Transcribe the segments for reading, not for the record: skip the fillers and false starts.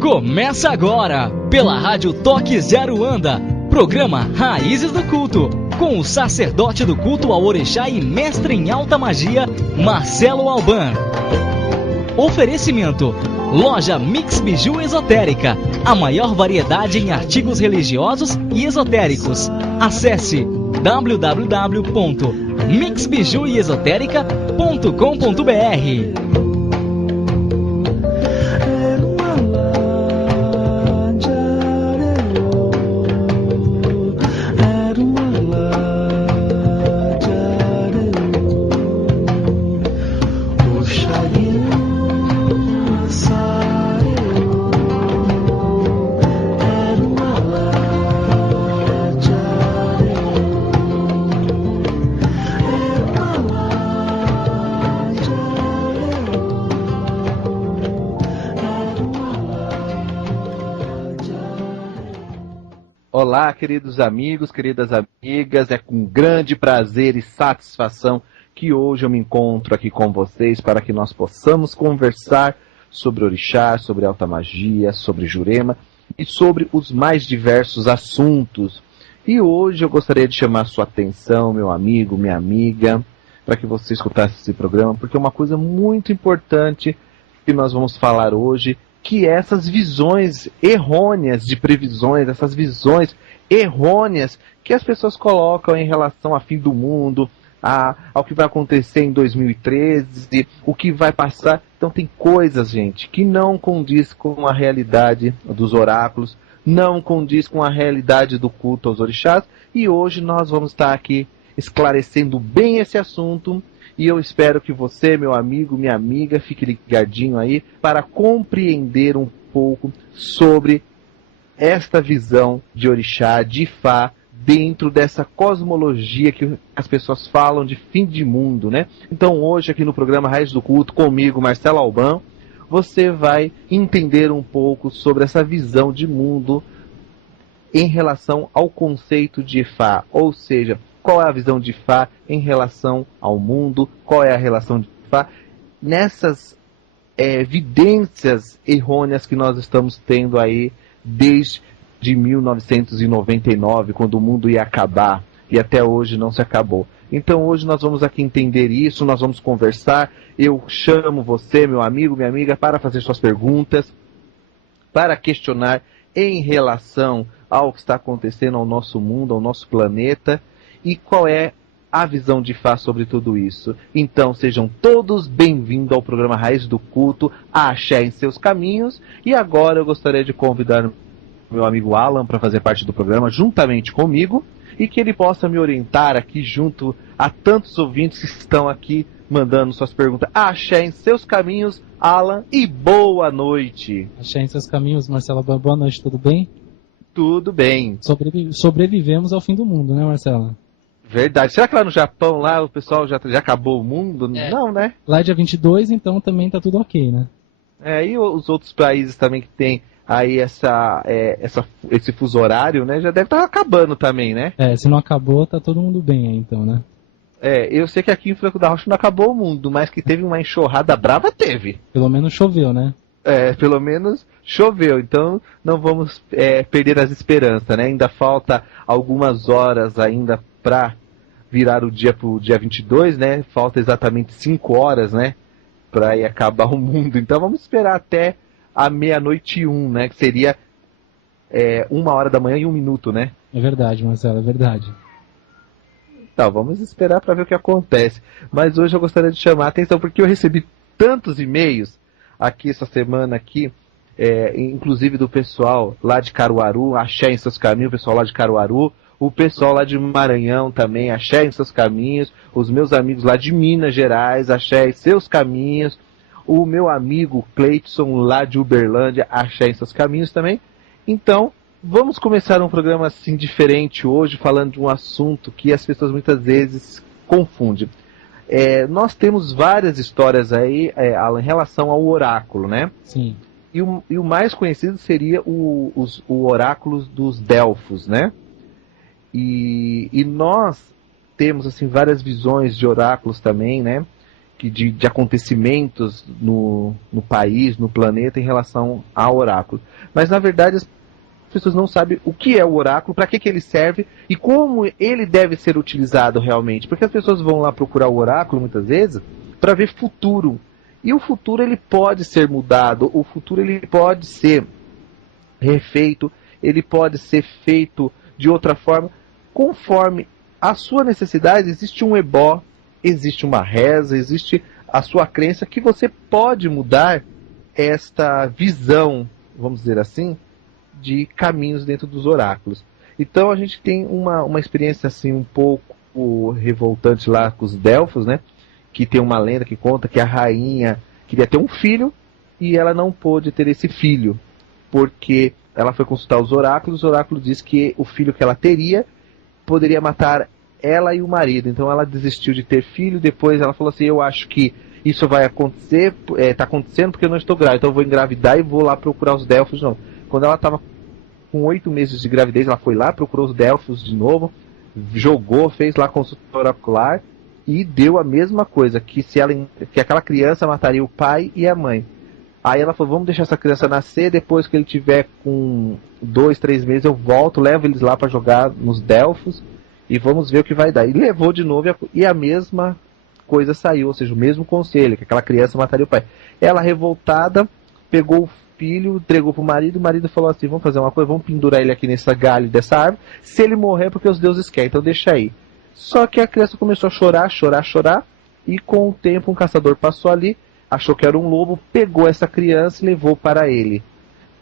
Começa agora, pela Rádio Toque Zero Anda, programa Raízes do Culto, com o sacerdote do culto ao Orixá e mestre em alta magia, Marcelo Alban. Oferecimento: Loja Mix Biju Esotérica, a maior variedade em artigos religiosos e esotéricos. Acesse www.mixbijueesotérica.com.br. Olá, queridos amigos, queridas amigas, é com grande prazer e satisfação que hoje eu me encontro aqui com vocês para que nós possamos conversar sobre orixá, sobre alta magia, sobre Jurema e sobre os mais diversos assuntos. E hoje eu gostaria de chamar a sua atenção, meu amigo, minha amiga, para que você escutasse esse programa, porque é uma coisa muito importante que nós vamos falar hoje, que é essas visões errôneas de previsões, essas visões errôneas que as pessoas colocam em relação ao fim do mundo, ao que vai acontecer em 2013, o que vai passar. Então tem coisas, gente, que não condiz com a realidade dos oráculos, não condiz com a realidade do culto aos orixás, e hoje nós vamos estar aqui esclarecendo bem esse assunto. E eu espero que você, meu amigo, minha amiga, fique ligadinho aí para compreender um pouco sobre esta visão de orixá, de Ifá, dentro dessa cosmologia que as pessoas falam de fim de mundo, né? Então hoje aqui no programa Raiz do Culto, comigo, Marcelo Alban, você vai entender um pouco sobre essa visão de mundo em relação ao conceito de Ifá, ou seja, qual é a visão de Ifá em relação ao mundo, qual é a relação de Ifá nessas evidências errôneas que nós estamos tendo aí desde 1999, quando o mundo ia acabar, e até hoje não se acabou. Então hoje nós vamos aqui entender isso, nós vamos conversar, eu chamo você, meu amigo, minha amiga, para fazer suas perguntas, para questionar em relação ao que está acontecendo ao nosso mundo, ao nosso planeta, e qual é a visão de Ifá sobre tudo isso. Então sejam todos bem-vindos ao programa Raiz do Culto, a Axé em seus caminhos. E agora eu gostaria de convidar meu amigo Alan para fazer parte do programa juntamente comigo, e que ele possa me orientar aqui junto a tantos ouvintes que estão aqui mandando suas perguntas. Axé em seus caminhos, Alan, e boa noite. Axé em seus caminhos, Marcelo, boa noite, tudo bem? Tudo bem. Sobrevivemos ao fim do mundo, né, Marcelo? Verdade. Será que lá no Japão, lá o pessoal já acabou o mundo? Não, né? Lá é dia 22, então também tá tudo ok, né? E os outros países também que tem aí esse fuso horário, né? Já deve estar acabando também, né? Se não acabou, tá todo mundo bem aí, então, né? Eu sei que aqui em Franco da Rocha não acabou o mundo, mas que teve uma enxurrada brava, teve. Pelo menos choveu, né? Pelo menos choveu, então não vamos perder as esperanças, né? Ainda falta algumas horas ainda para virar o dia pro dia 22, né? Falta exatamente 5 horas, né? Para ir acabar o mundo. Então vamos esperar até a 00:01, né? Que seria 1h da manhã e 1 minuto, né? É verdade, Marcelo, é verdade. Tá, vamos esperar para ver o que acontece. Mas hoje eu gostaria de chamar a atenção, porque eu recebi tantos e-mails aqui essa semana aqui, inclusive do pessoal lá de Caruaru, Axé em seus caminhos, o pessoal lá de Caruaru, o pessoal lá de Maranhão também, Axé em seus caminhos, os meus amigos lá de Minas Gerais, Axé em seus caminhos, o meu amigo Cleidson lá de Uberlândia, Axé em seus caminhos também. Então, vamos começar um programa assim diferente hoje, falando de um assunto que as pessoas muitas vezes confundem. Nós temos várias histórias aí, Alan, em relação ao oráculo, né? Sim. E o mais conhecido seria o oráculo dos Delfos, né? E nós temos assim várias visões de oráculos também, né? De acontecimentos no país, no planeta, em relação ao oráculo. Mas, na verdade, as pessoas não sabem o que é o oráculo, para que ele serve e como ele deve ser utilizado realmente. Porque as pessoas vão lá procurar o oráculo, muitas vezes, para ver futuro. E o futuro ele pode ser mudado, o futuro ele pode ser refeito, ele pode ser feito de outra forma. Conforme a sua necessidade, existe um ebó, existe uma reza, existe a sua crença que você pode mudar esta visão, vamos dizer assim, de caminhos dentro dos oráculos. Então a gente tem uma experiência assim um pouco revoltante lá com os Delfos, né? Que tem uma lenda que conta que a rainha queria ter um filho e ela não pôde ter esse filho, porque ela foi consultar os oráculos disse que o filho que ela teria poderia matar ela e o marido. Então ela desistiu de ter filho. Depois ela falou assim, eu acho que isso vai acontecer, está acontecendo porque eu não estou grávida, então eu vou engravidar e vou lá procurar os Delfos de novo. Quando ela estava com 8 meses de gravidez, ela foi lá, procurou os Delfos de novo, jogou, fez lá consulta oracular e deu a mesma coisa, que aquela criança mataria o pai e a mãe. Aí ela falou, vamos deixar essa criança nascer, depois que ele tiver com 2, 3 meses eu volto, levo eles lá para jogar nos Delfos e vamos ver o que vai dar. E levou de novo e a mesma coisa saiu, ou seja, o mesmo conselho, que aquela criança mataria o pai. Ela, revoltada, pegou o filho, entregou pro marido, o marido falou assim, vamos fazer uma coisa, vamos pendurar ele aqui nessa galho dessa árvore, se ele morrer é porque os deuses querem, então deixa aí. Só que a criança começou a chorar, e com o tempo um caçador passou ali, achou que era um lobo, pegou essa criança e levou para ele.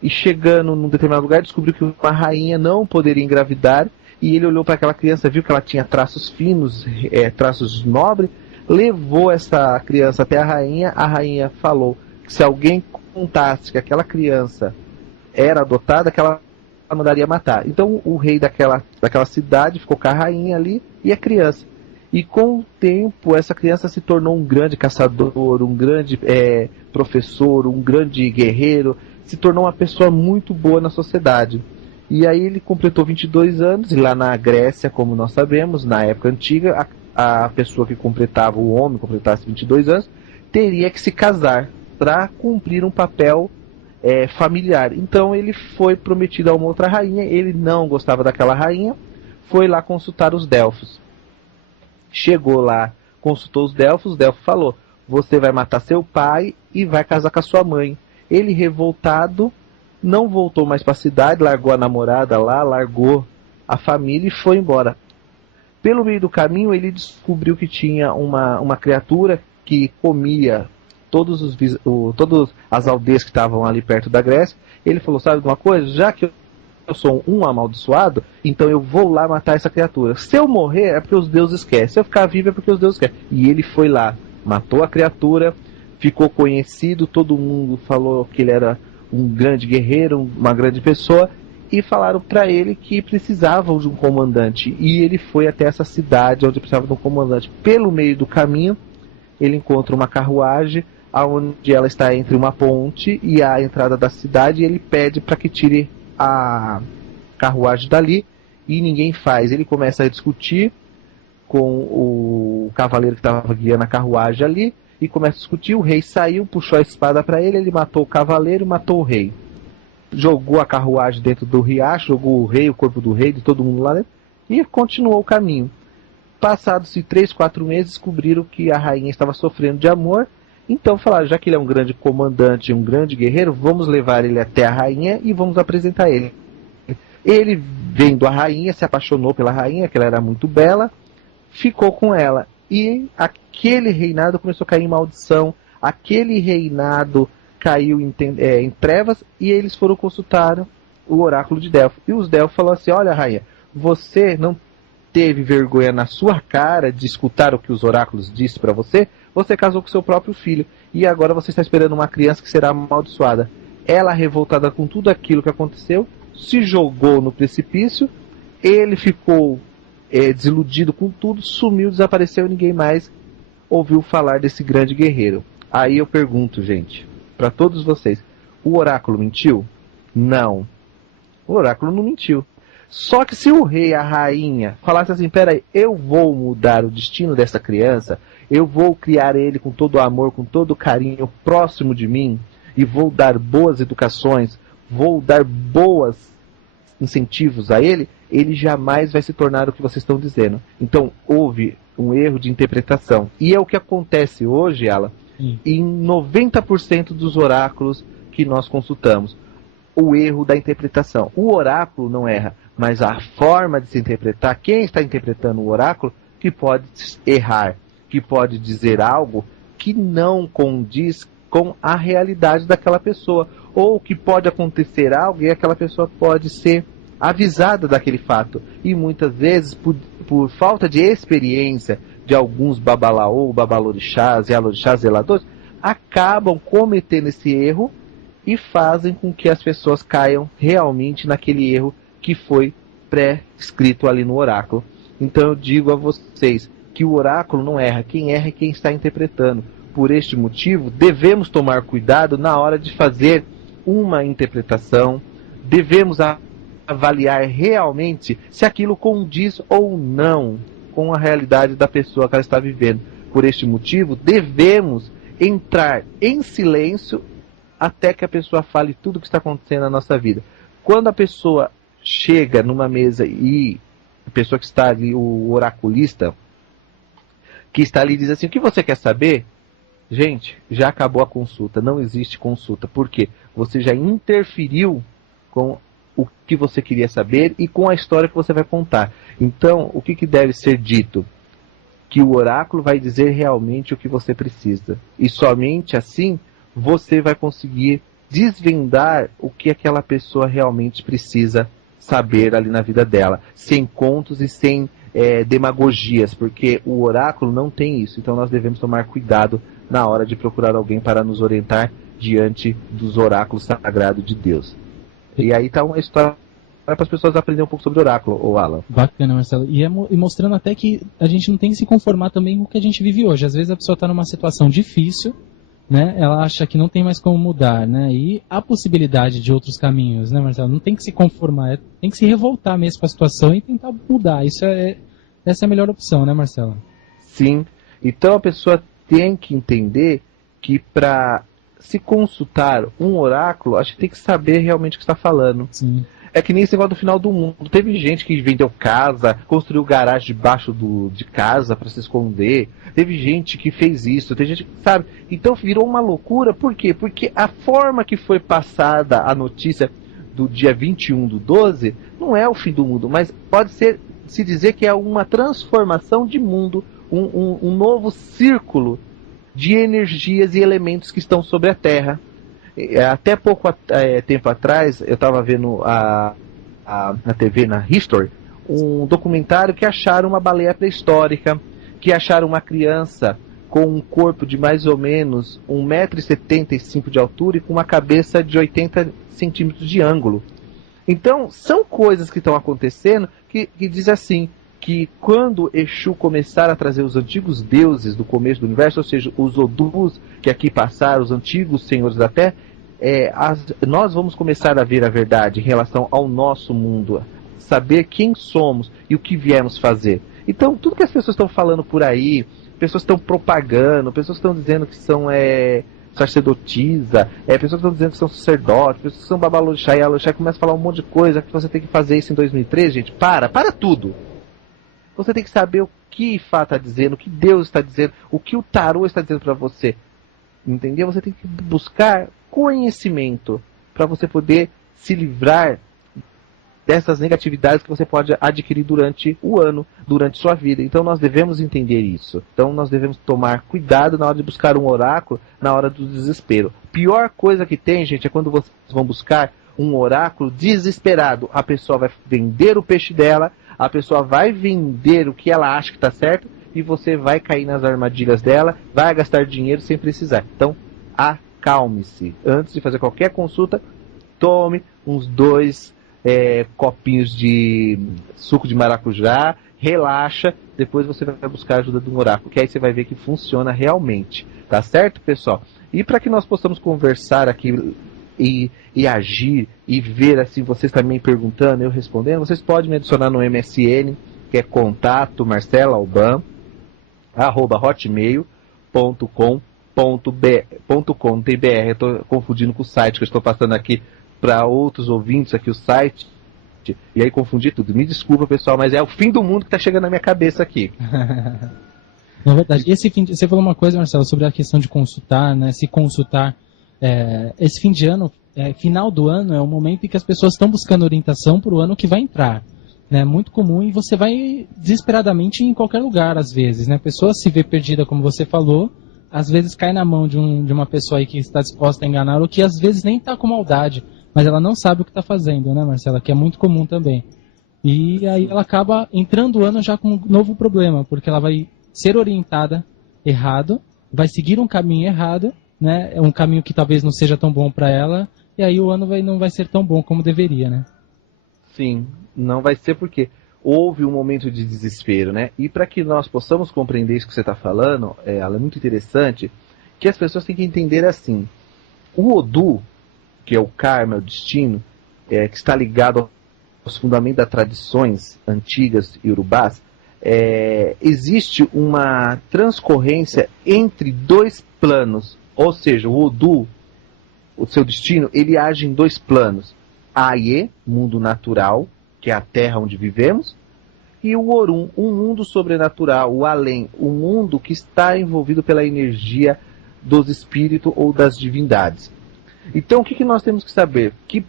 E chegando num determinado lugar, descobriu que uma rainha não poderia engravidar, e ele olhou para aquela criança, viu que ela tinha traços finos, traços nobres, levou essa criança até a rainha falou que se alguém contasse que aquela criança era adotada, que ela mandaria matar. Então o rei daquela cidade ficou com a rainha ali e a criança. E com o tempo essa criança se tornou um grande caçador, um grande professor, um grande guerreiro, se tornou uma pessoa muito boa na sociedade. E aí ele completou 22 anos, e lá na Grécia, como nós sabemos, na época antiga, a pessoa que completava, o homem que completasse 22 anos, teria que se casar para cumprir um papel familiar. Então ele foi prometido a uma outra rainha, ele não gostava daquela rainha, foi lá consultar os Delfos. Chegou lá, consultou os Delfos falou, você vai matar seu pai e vai casar com a sua mãe. Ele, revoltado, não voltou mais para a cidade, largou a namorada lá, largou a família e foi embora. Pelo meio do caminho ele descobriu que tinha uma criatura que comia todas as aldeias que estavam ali perto da Grécia. Ele falou, sabe de uma coisa? Já que eu sou um amaldiçoado, então eu vou lá matar essa criatura. Se eu morrer é porque os deuses querem, se eu ficar vivo é porque os deuses querem. E ele foi lá, matou a criatura, ficou conhecido, todo mundo falou que ele era um grande guerreiro, uma grande pessoa, e falaram para ele que precisavam de um comandante. E ele foi até essa cidade onde precisava de um comandante. Pelo meio do caminho, ele encontra uma carruagem, onde ela está entre uma ponte e a entrada da cidade, e ele pede para que tire a carruagem dali, e ninguém faz. Ele começa a discutir com o cavaleiro que estava guiando a carruagem ali, e começa a discutir. O rei saiu, puxou a espada para ele, ele matou o cavaleiro e matou o rei. Jogou a carruagem dentro do riacho, jogou o rei, o corpo do rei, de todo mundo lá dentro, e continuou o caminho. Passados-se 3, 4 meses, descobriram que a rainha estava sofrendo de amor. Então falaram, já que ele é um grande comandante, um grande guerreiro, vamos levar ele até a rainha e vamos apresentar ele. Ele, vendo a rainha, se apaixonou pela rainha, que ela era muito bela, ficou com ela. E aquele reinado começou a cair em maldição, aquele reinado caiu em trevas, e eles foram consultar o oráculo de Delfos. E os Delfos falaram assim, olha rainha, você não teve vergonha na sua cara de escutar o que os oráculos disseram para você? Você casou com seu próprio filho, e agora você está esperando uma criança que será amaldiçoada. Ela, revoltada com tudo aquilo que aconteceu, se jogou no precipício, ele ficou desiludido com tudo, sumiu, desapareceu e ninguém mais ouviu falar desse grande guerreiro. Aí eu pergunto, gente, para todos vocês, o oráculo mentiu? Não. O oráculo não mentiu. Só que se o rei, a rainha, falasse assim, peraí, eu vou mudar o destino dessa criança, eu vou criar ele com todo o amor, com todo o carinho, próximo de mim, e vou dar boas educações, vou dar boas incentivos a ele, ele jamais vai se tornar o que vocês estão dizendo. Então, houve um erro de interpretação. E é o que acontece hoje, Alan, em 90% dos oráculos que nós consultamos. O erro da interpretação. O oráculo não erra, mas a forma de se interpretar, quem está interpretando o oráculo, que pode errar, que pode dizer algo que não condiz com a realidade daquela pessoa, ou que pode acontecer algo e aquela pessoa pode ser avisada daquele fato. E muitas vezes, por falta de experiência de alguns babalaô, babalorixás e alorixás zeladores, acabam cometendo esse erro e fazem com que as pessoas caiam realmente naquele erro que foi pré-escrito ali no oráculo. Então eu digo a vocês que o oráculo não erra, quem erra é quem está interpretando. Por este motivo, devemos tomar cuidado na hora de fazer uma interpretação, devemos avaliar realmente se aquilo condiz ou não com a realidade da pessoa que ela está vivendo. Por este motivo, devemos entrar em silêncio até que a pessoa fale tudo o que está acontecendo na nossa vida. Quando a pessoa chega numa mesa e a pessoa que está ali, o oraculista, que está ali diz assim, o que você quer saber? Gente, já acabou a consulta, não existe consulta. Por quê? Você já interferiu com o que você queria saber e com a história que você vai contar. Então, o que deve ser dito? Que o oráculo vai dizer realmente o que você precisa. E somente assim você vai conseguir desvendar o que aquela pessoa realmente precisa saber ali na vida dela, sem contos e sem demagogias, porque o oráculo não tem isso. Então nós devemos tomar cuidado na hora de procurar alguém para nos orientar diante dos oráculos sagrados de Deus. E aí está uma história para as pessoas aprenderem um pouco sobre oráculo, ô Alan. Bacana, Marcelo. E mostrando até que a gente não tem que se conformar também com o que a gente vive hoje. Às vezes a pessoa está numa situação difícil, né? Ela acha que não tem mais como mudar, né? E há possibilidade de outros caminhos, né, Marcelo? Não tem que se conformar, tem que se revoltar mesmo com a situação e tentar mudar. Essa é a melhor opção, né, Marcelo? Sim. Então a pessoa tem que entender que para se consultar um oráculo, a gente tem que saber realmente o que está falando. Sim. É que nem esse negócio do final do mundo. Teve gente que vendeu casa, construiu garagem debaixo de casa para se esconder. Teve gente que fez isso, tem gente que sabe. Então virou uma loucura. Por quê? Porque a forma que foi passada a notícia do dia 21/12 não é o fim do mundo, mas pode se dizer que é uma transformação de mundo, um novo círculo de energias e elementos que estão sobre a Terra. Até pouco tempo atrás, eu estava vendo na TV, na History, um documentário que acharam uma baleia pré-histórica, que acharam uma criança com um corpo de mais ou menos 1,75 m de altura e com uma cabeça de 80 centímetros de ângulo. Então, são coisas que estão acontecendo que diz assim, que quando Exu começar a trazer os antigos deuses do começo do universo, ou seja, os Odus que aqui passaram, os antigos senhores da Terra, nós vamos começar a ver a verdade em relação ao nosso mundo, saber quem somos e o que viemos fazer. Então, tudo que as pessoas estão falando por aí, pessoas estão propagando, pessoas estão dizendo que são sacerdotisa, pessoas estão dizendo que são sacerdotes, pessoas que são babalorixá e alorixá, começam a falar um monte de coisa, que você tem que fazer isso em 2013, gente, para tudo. Você tem que saber o que Ifá está dizendo, o que Deus está dizendo, o que o tarô está dizendo para você. Entendeu? Você tem que buscar conhecimento para você poder se livrar dessas negatividades que você pode adquirir durante o ano, durante sua vida. Então nós devemos entender isso. Então nós devemos tomar cuidado na hora de buscar um oráculo, na hora do desespero. Pior coisa que tem, gente, é quando vocês vão buscar um oráculo desesperado. A pessoa vai vender o peixe dela, a pessoa vai vender o que ela acha que está certo e você vai cair nas armadilhas dela, vai gastar dinheiro sem precisar. Então, acalme-se. Antes de fazer qualquer consulta, tome uns 2 copinhos de suco de maracujá, relaxa, depois você vai buscar a ajuda de um oráculo, que aí você vai ver que funciona realmente. Tá certo, pessoal? E para que nós possamos conversar aqui e agir e ver assim, vocês também perguntando, eu respondendo, vocês podem me adicionar no MSN, que é contato marceloalban@hotmail.com.br. Estou confundindo com o site que eu estou passando aqui para outros ouvintes aqui o site, e aí confundi tudo. Me desculpa, pessoal, mas é o fim do mundo que está chegando na minha cabeça aqui. Na verdade, você falou uma coisa, Marcelo, sobre a questão de consultar, né? Se consultar, esse fim de ano, final do ano, é o momento em que as pessoas estão buscando orientação para o ano que vai entrar. É muito comum e você vai desesperadamente em qualquer lugar, às vezes, né? A pessoa se vê perdida, como você falou, às vezes cai na mão de uma pessoa aí que está disposta a enganar, ou que às vezes nem está com maldade, mas ela não sabe o que está fazendo, né, Marcela? Que é muito comum também. E aí ela acaba entrando o ano já com um novo problema, porque ela vai ser orientada errado, vai seguir um caminho errado, né? É um caminho que talvez não seja tão bom para ela, e aí o ano não vai ser tão bom como deveria, né? Sim, não vai ser porque houve um momento de desespero, né? E para que nós possamos compreender isso que você está falando, ela é muito interessante, que as pessoas têm que entender assim, o Odu, que é o karma, o destino, que está ligado aos fundamentos das tradições antigas iorubás, existe uma transcorrência entre dois planos, ou seja, o Odu, o seu destino, ele age em dois planos. Aie, mundo natural, que é a terra onde vivemos, e o Orum, um mundo sobrenatural, o além, o mundo que está envolvido pela energia dos espíritos ou das divindades. Então, o que nós temos que saber? Que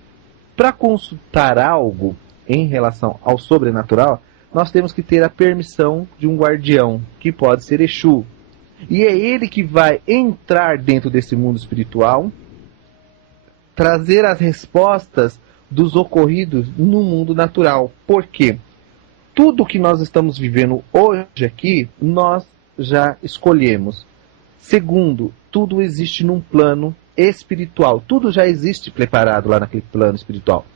para consultar algo em relação ao sobrenatural, nós temos que ter a permissão de um guardião, que pode ser Exu. E é ele que vai entrar dentro desse mundo espiritual, trazer as respostas dos ocorridos no mundo natural. Por quê? Tudo que nós estamos vivendo hoje aqui, nós já escolhemos. Segundo, tudo existe num plano espiritual. Tudo já existe preparado lá naquele plano espiritual.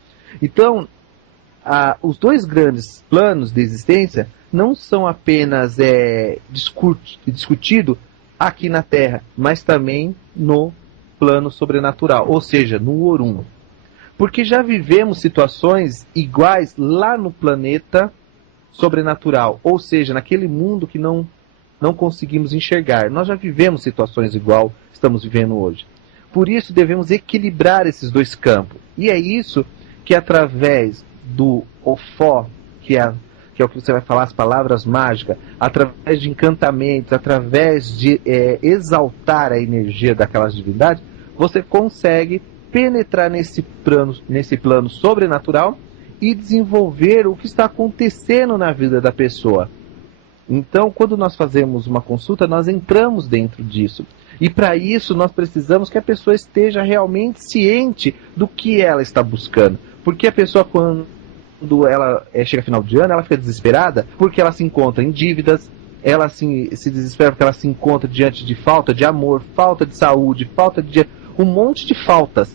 Então, os dois grandes planos de existência não são apenas discutidos aqui na Terra, mas também no plano sobrenatural, ou seja, no Orum. Porque já vivemos situações iguais lá no planeta sobrenatural, ou seja, naquele mundo que não conseguimos enxergar. Nós já vivemos situações igual estamos vivendo hoje. Por isso devemos equilibrar esses dois campos. E é isso que através do Ofó, que é o que você vai falar, as palavras mágicas, através de encantamentos, através de exaltar a energia daquelas divindades, você consegue penetrar nesse plano sobrenatural e desenvolver o que está acontecendo na vida da pessoa. Então, quando nós fazemos uma consulta, nós entramos dentro disso. E para isso, nós precisamos que a pessoa esteja realmente ciente do que ela está buscando. Porque a pessoa, quando ela chega final de ano, ela fica desesperada porque ela se encontra em dívidas, ela se desespera porque ela se encontra diante de falta de amor, falta de saúde, falta de um monte de faltas.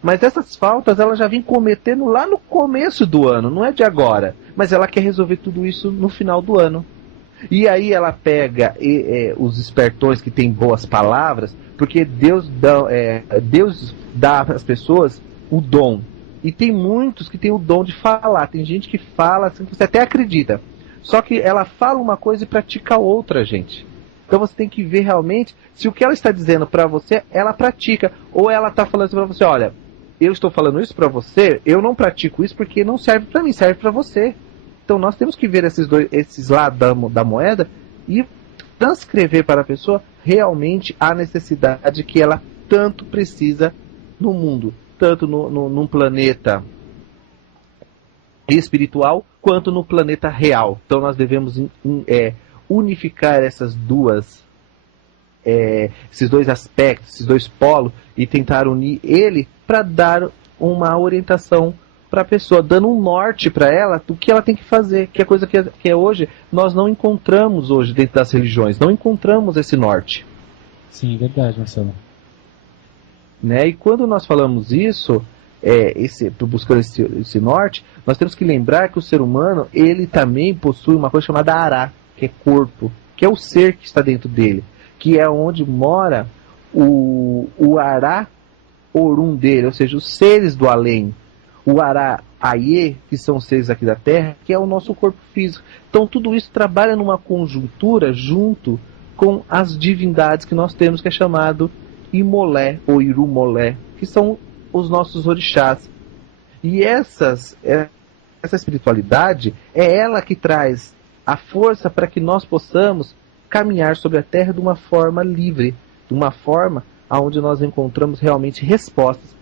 Mas essas faltas ela já vem cometendo lá no começo do ano, não é de agora. Mas ela quer resolver tudo isso no final do ano. E aí ela pega os espertões que têm boas palavras, porque Deus dá às pessoas o dom. E tem muitos que têm o dom de falar. Tem gente que fala assim, que você até acredita. Só que ela fala uma coisa e pratica outra, gente. Então você tem que ver realmente se o que ela está dizendo para você, ela pratica. Ou ela está falando assim para você, olha, eu estou falando isso para você, eu não pratico isso porque não serve para mim, serve para você. Então nós temos que ver esses lados da moeda e transcrever para a pessoa realmente a necessidade que ela tanto precisa no mundo, tanto num planeta espiritual quanto no planeta real. Então nós devemos unificar esses dois aspectos, esses dois polos, e tentar unir ele para dar uma orientação para a pessoa, dando um norte para ela do que ela tem que fazer, que é coisa que hoje nós não encontramos hoje dentro das religiões, não encontramos esse norte. Sim, verdade, Marcelo. Né? E quando nós falamos isso, buscando esse norte, nós temos que lembrar que o ser humano, ele também possui uma coisa chamada Ará, que é corpo, que é o ser que está dentro dele, que é onde mora o Ará Orun dele, ou seja, os seres do além, o Ara, Aie, que são os seres aqui da Terra, que é o nosso corpo físico. Então tudo isso trabalha numa conjuntura junto com as divindades que nós temos, que é chamado Imolé ou Irumolé, que são os nossos orixás. E essa espiritualidade é ela que traz a força para que nós possamos caminhar sobre a Terra de uma forma livre, de uma forma onde nós encontramos realmente respostas.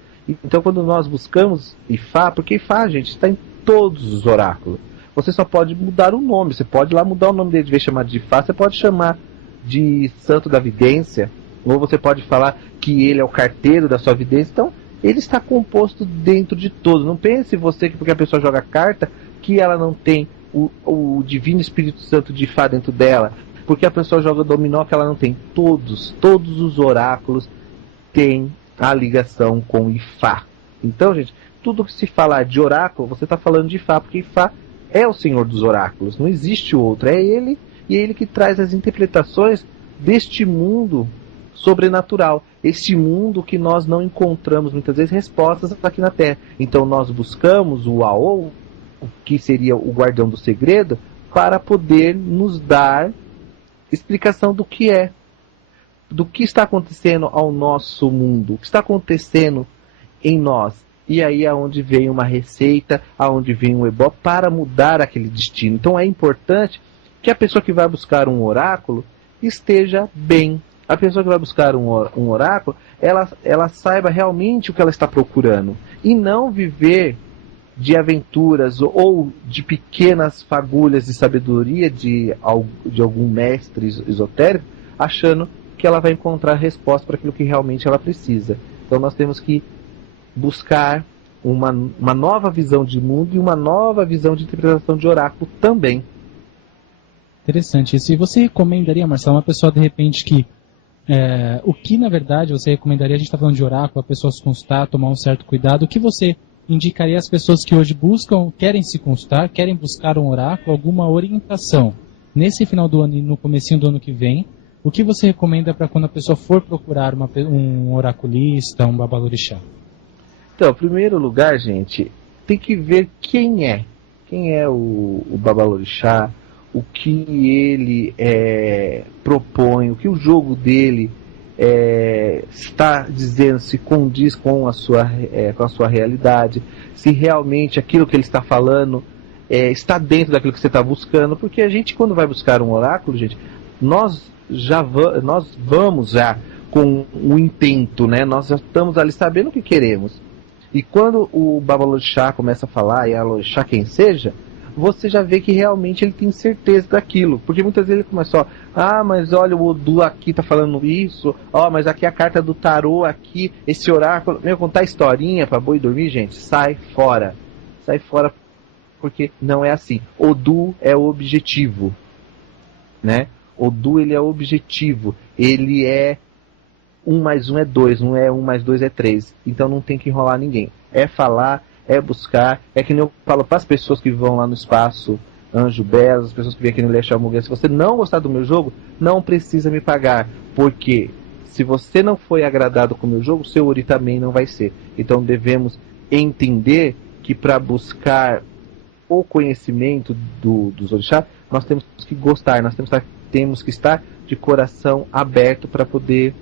Então quando nós buscamos Ifá, porque Ifá, gente, está em todos os oráculos. Você só pode mudar o nome, você pode lá mudar o nome dele, de vez de chamar de Ifá, você pode chamar de Santo da Vidência, ou você pode falar que ele é o carteiro da sua vidência. Então ele está composto dentro de todos. Não pense você que porque a pessoa joga carta, que ela não tem o Divino Espírito Santo de Ifá dentro dela. Porque a pessoa joga dominó, que ela não tem. Todos os oráculos têm a ligação com Ifá. Então, gente, tudo que se falar de oráculo, você está falando de Ifá, porque Ifá é o Senhor dos oráculos. Não existe outro. É ele, e é ele que traz as interpretações deste mundo sobrenatural. Este mundo que nós não encontramos muitas vezes respostas aqui na Terra. Então nós buscamos o Aou, que seria o guardião do segredo, para poder nos dar explicação do que é, do que está acontecendo ao nosso mundo, o que está acontecendo em nós. E aí é onde vem uma receita, aonde vem um ebó para mudar aquele destino. Então é importante que a pessoa que vai buscar um oráculo esteja bem. A pessoa que vai buscar um oráculo, ela saiba realmente o que ela está procurando. E não viver de aventuras ou de pequenas fagulhas de sabedoria de algum mestre esotérico, achando que ela vai encontrar resposta para aquilo que realmente ela precisa. Então nós temos que buscar uma nova visão de mundo e uma nova visão de interpretação de oráculo também. Interessante isso. E você recomendaria, Marcelo, uma pessoa de repente que o que na verdade você recomendaria, a gente está falando de oráculo, a pessoa se consultar, tomar um certo cuidado, o que você indicaria às pessoas que hoje querem se consultar, querem buscar um oráculo, alguma orientação nesse final do ano e no comecinho do ano que vem? O que você recomenda para quando a pessoa for procurar um oraculista, um babalorixá? Então, em primeiro lugar, gente, tem que ver quem é o babalorixá, o que ele propõe, o que o jogo dele está dizendo, se condiz com a sua realidade, se realmente aquilo que ele está falando está dentro daquilo que você está buscando. Porque a gente, quando vai buscar um oráculo, gente, nós vamos já com um intento, né? Nós já estamos ali sabendo o que queremos. E quando o babalorixá começa a falar, e a lorixá quem seja, você já vê que realmente ele tem certeza daquilo. Porque muitas vezes ele começa, mas olha, o Odu aqui tá falando isso, mas aqui a carta do tarô, aqui, esse oráculo, contar historinha pra boi dormir, gente, sai fora, porque não é assim. Odu é o objetivo, né? Odu, ele é o objetivo, ele é 1 mais 1 é 2, não é 1 mais 2 é 3, então não tem que enrolar ninguém, é falar, é buscar. É que nem eu falo para as pessoas que vão lá no espaço Anjo Belo, as pessoas que vêm aqui no Leste Almuguê, se você não gostar do meu jogo, não precisa me pagar, porque se você não foi agradado com o meu jogo, seu Ori também não vai ser. Então devemos entender que para buscar o conhecimento dos orixás, nós temos que gostar, nós temos que estar de coração aberto para poder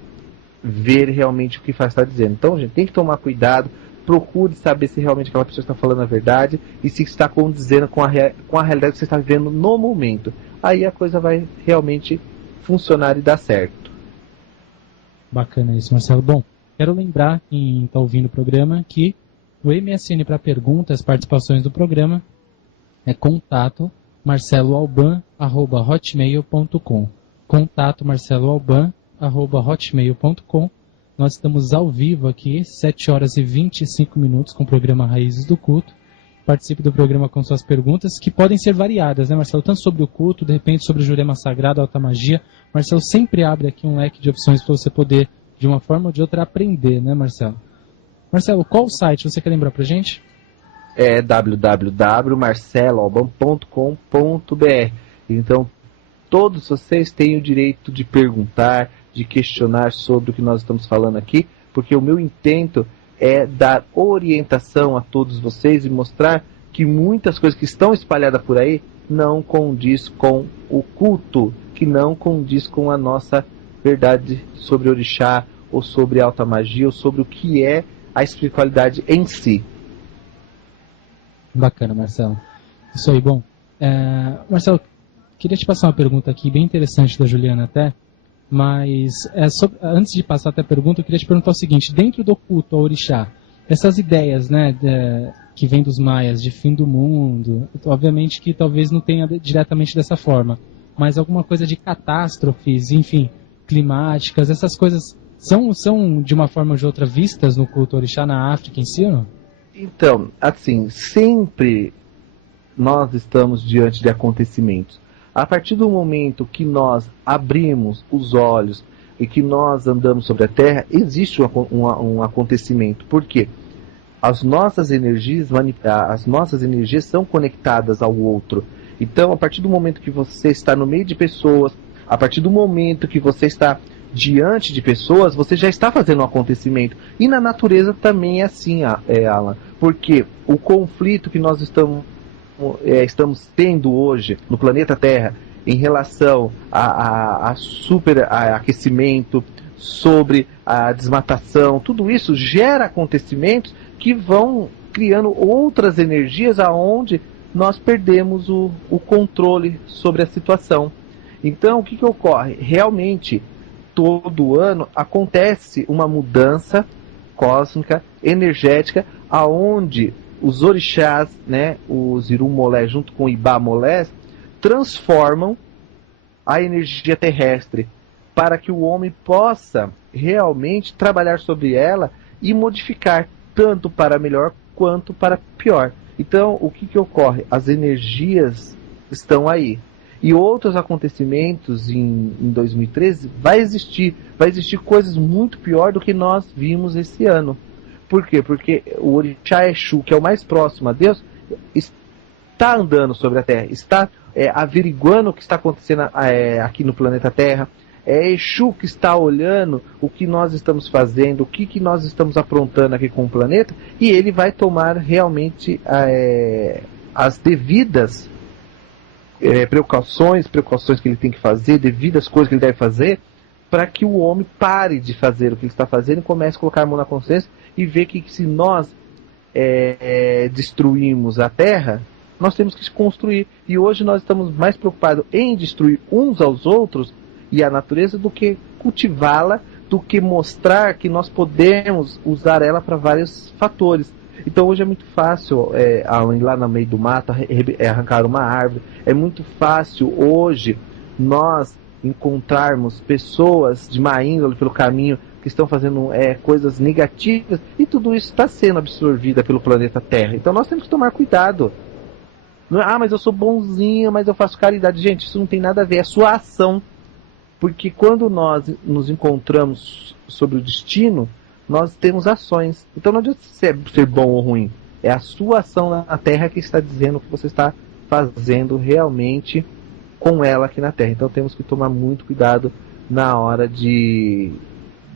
ver realmente o que está dizendo. Então, gente, tem que tomar cuidado. Procure saber se realmente aquela pessoa está falando a verdade e se está condizendo com a realidade que você está vivendo no momento. Aí a coisa vai realmente funcionar e dar certo. Bacana isso, Marcelo. Bom, quero lembrar quem está ouvindo o programa que o MSN para perguntas, participações do programa é contato marceloalban@hotmail.com. Contato marceloalban@hotmail.com. Nós estamos ao vivo aqui, 7 horas e 25 minutos, com o programa Raízes do Culto. Participe do programa com suas perguntas, que podem ser variadas, né, Marcelo? Tanto sobre o culto, de repente sobre Jurema Sagrado, Alta Magia. Marcelo sempre abre aqui um leque de opções para você poder, de uma forma ou de outra, aprender, né, Marcelo? Marcelo, qual o site você quer lembrar pra gente? É www.marceloalban.com.br. Então, todos vocês têm o direito de perguntar, de questionar sobre o que nós estamos falando aqui, porque o meu intento é dar orientação a todos vocês e mostrar que muitas coisas que estão espalhadas por aí não condiz com o culto, que não condiz com a nossa verdade sobre orixá, ou sobre alta magia, ou sobre o que é a espiritualidade em si. Bacana, Marcelo. Isso aí, bom. Marcelo, queria te passar uma pergunta aqui, bem interessante da Juliana até, mas antes de passar até a pergunta, eu queria te perguntar o seguinte: dentro do culto ao orixá, essas ideias, né, que vêm dos maias, de fim do mundo, obviamente que talvez não tenha diretamente dessa forma, mas alguma coisa de catástrofes, enfim, climáticas, essas coisas são de uma forma ou de outra vistas no culto ao orixá na África em si, ou não? Então, assim, sempre nós estamos diante de acontecimentos. A partir do momento que nós abrimos os olhos e que nós andamos sobre a Terra, existe um acontecimento. Por quê? As nossas energias são conectadas ao outro. Então, a partir do momento que você está no meio de pessoas, a partir do momento que você está diante de pessoas, você já está fazendo um acontecimento. E na natureza também é assim, Alan. Porque o conflito que nós estamos tendo hoje no planeta Terra em relação a superaquecimento, sobre a desmatação, tudo isso gera acontecimentos que vão criando outras energias aonde nós perdemos o controle sobre a situação. Então, o que ocorre? Realmente, todo ano acontece uma mudança cósmica, energética, aonde os orixás, né, os Irumolé junto com Ibamolés, transformam a energia terrestre para que o homem possa realmente trabalhar sobre ela e modificar tanto para melhor quanto para pior. Então, o que ocorre? As energias estão aí. E outros acontecimentos em 2013 vai existir coisas muito pior do que nós vimos esse ano. Por quê? Porque o Orixá Exu, que é o mais próximo a Deus, está andando sobre a Terra, está averiguando o que está acontecendo aqui no planeta Terra. É Exu que está olhando o que nós estamos fazendo, o que nós estamos aprontando aqui com o planeta, e ele vai tomar realmente as devidas precauções que ele tem que fazer, devidas coisas que ele deve fazer, para que o homem pare de fazer o que ele está fazendo e comece a colocar a mão na consciência e ver que se nós destruímos a Terra, nós temos que se construir. E hoje nós estamos mais preocupados em destruir uns aos outros e a natureza do que cultivá-la, do que mostrar que nós podemos usar ela para vários fatores. Então hoje é muito fácil ir lá no meio do mato, arrancar uma árvore. É muito fácil hoje nós encontrarmos pessoas de má índole pelo caminho que estão fazendo coisas negativas, e tudo isso está sendo absorvido pelo planeta Terra. Então nós temos que tomar cuidado. Não é, mas eu sou bonzinho, mas eu faço caridade. Gente, isso não tem nada a ver, é sua ação. Porque quando nós nos encontramos sobre o destino, nós temos ações. Então não adianta ser bom ou ruim. É a sua ação na Terra que está dizendo o que você está fazendo realmente com ela aqui na Terra. Então temos que tomar muito cuidado na hora de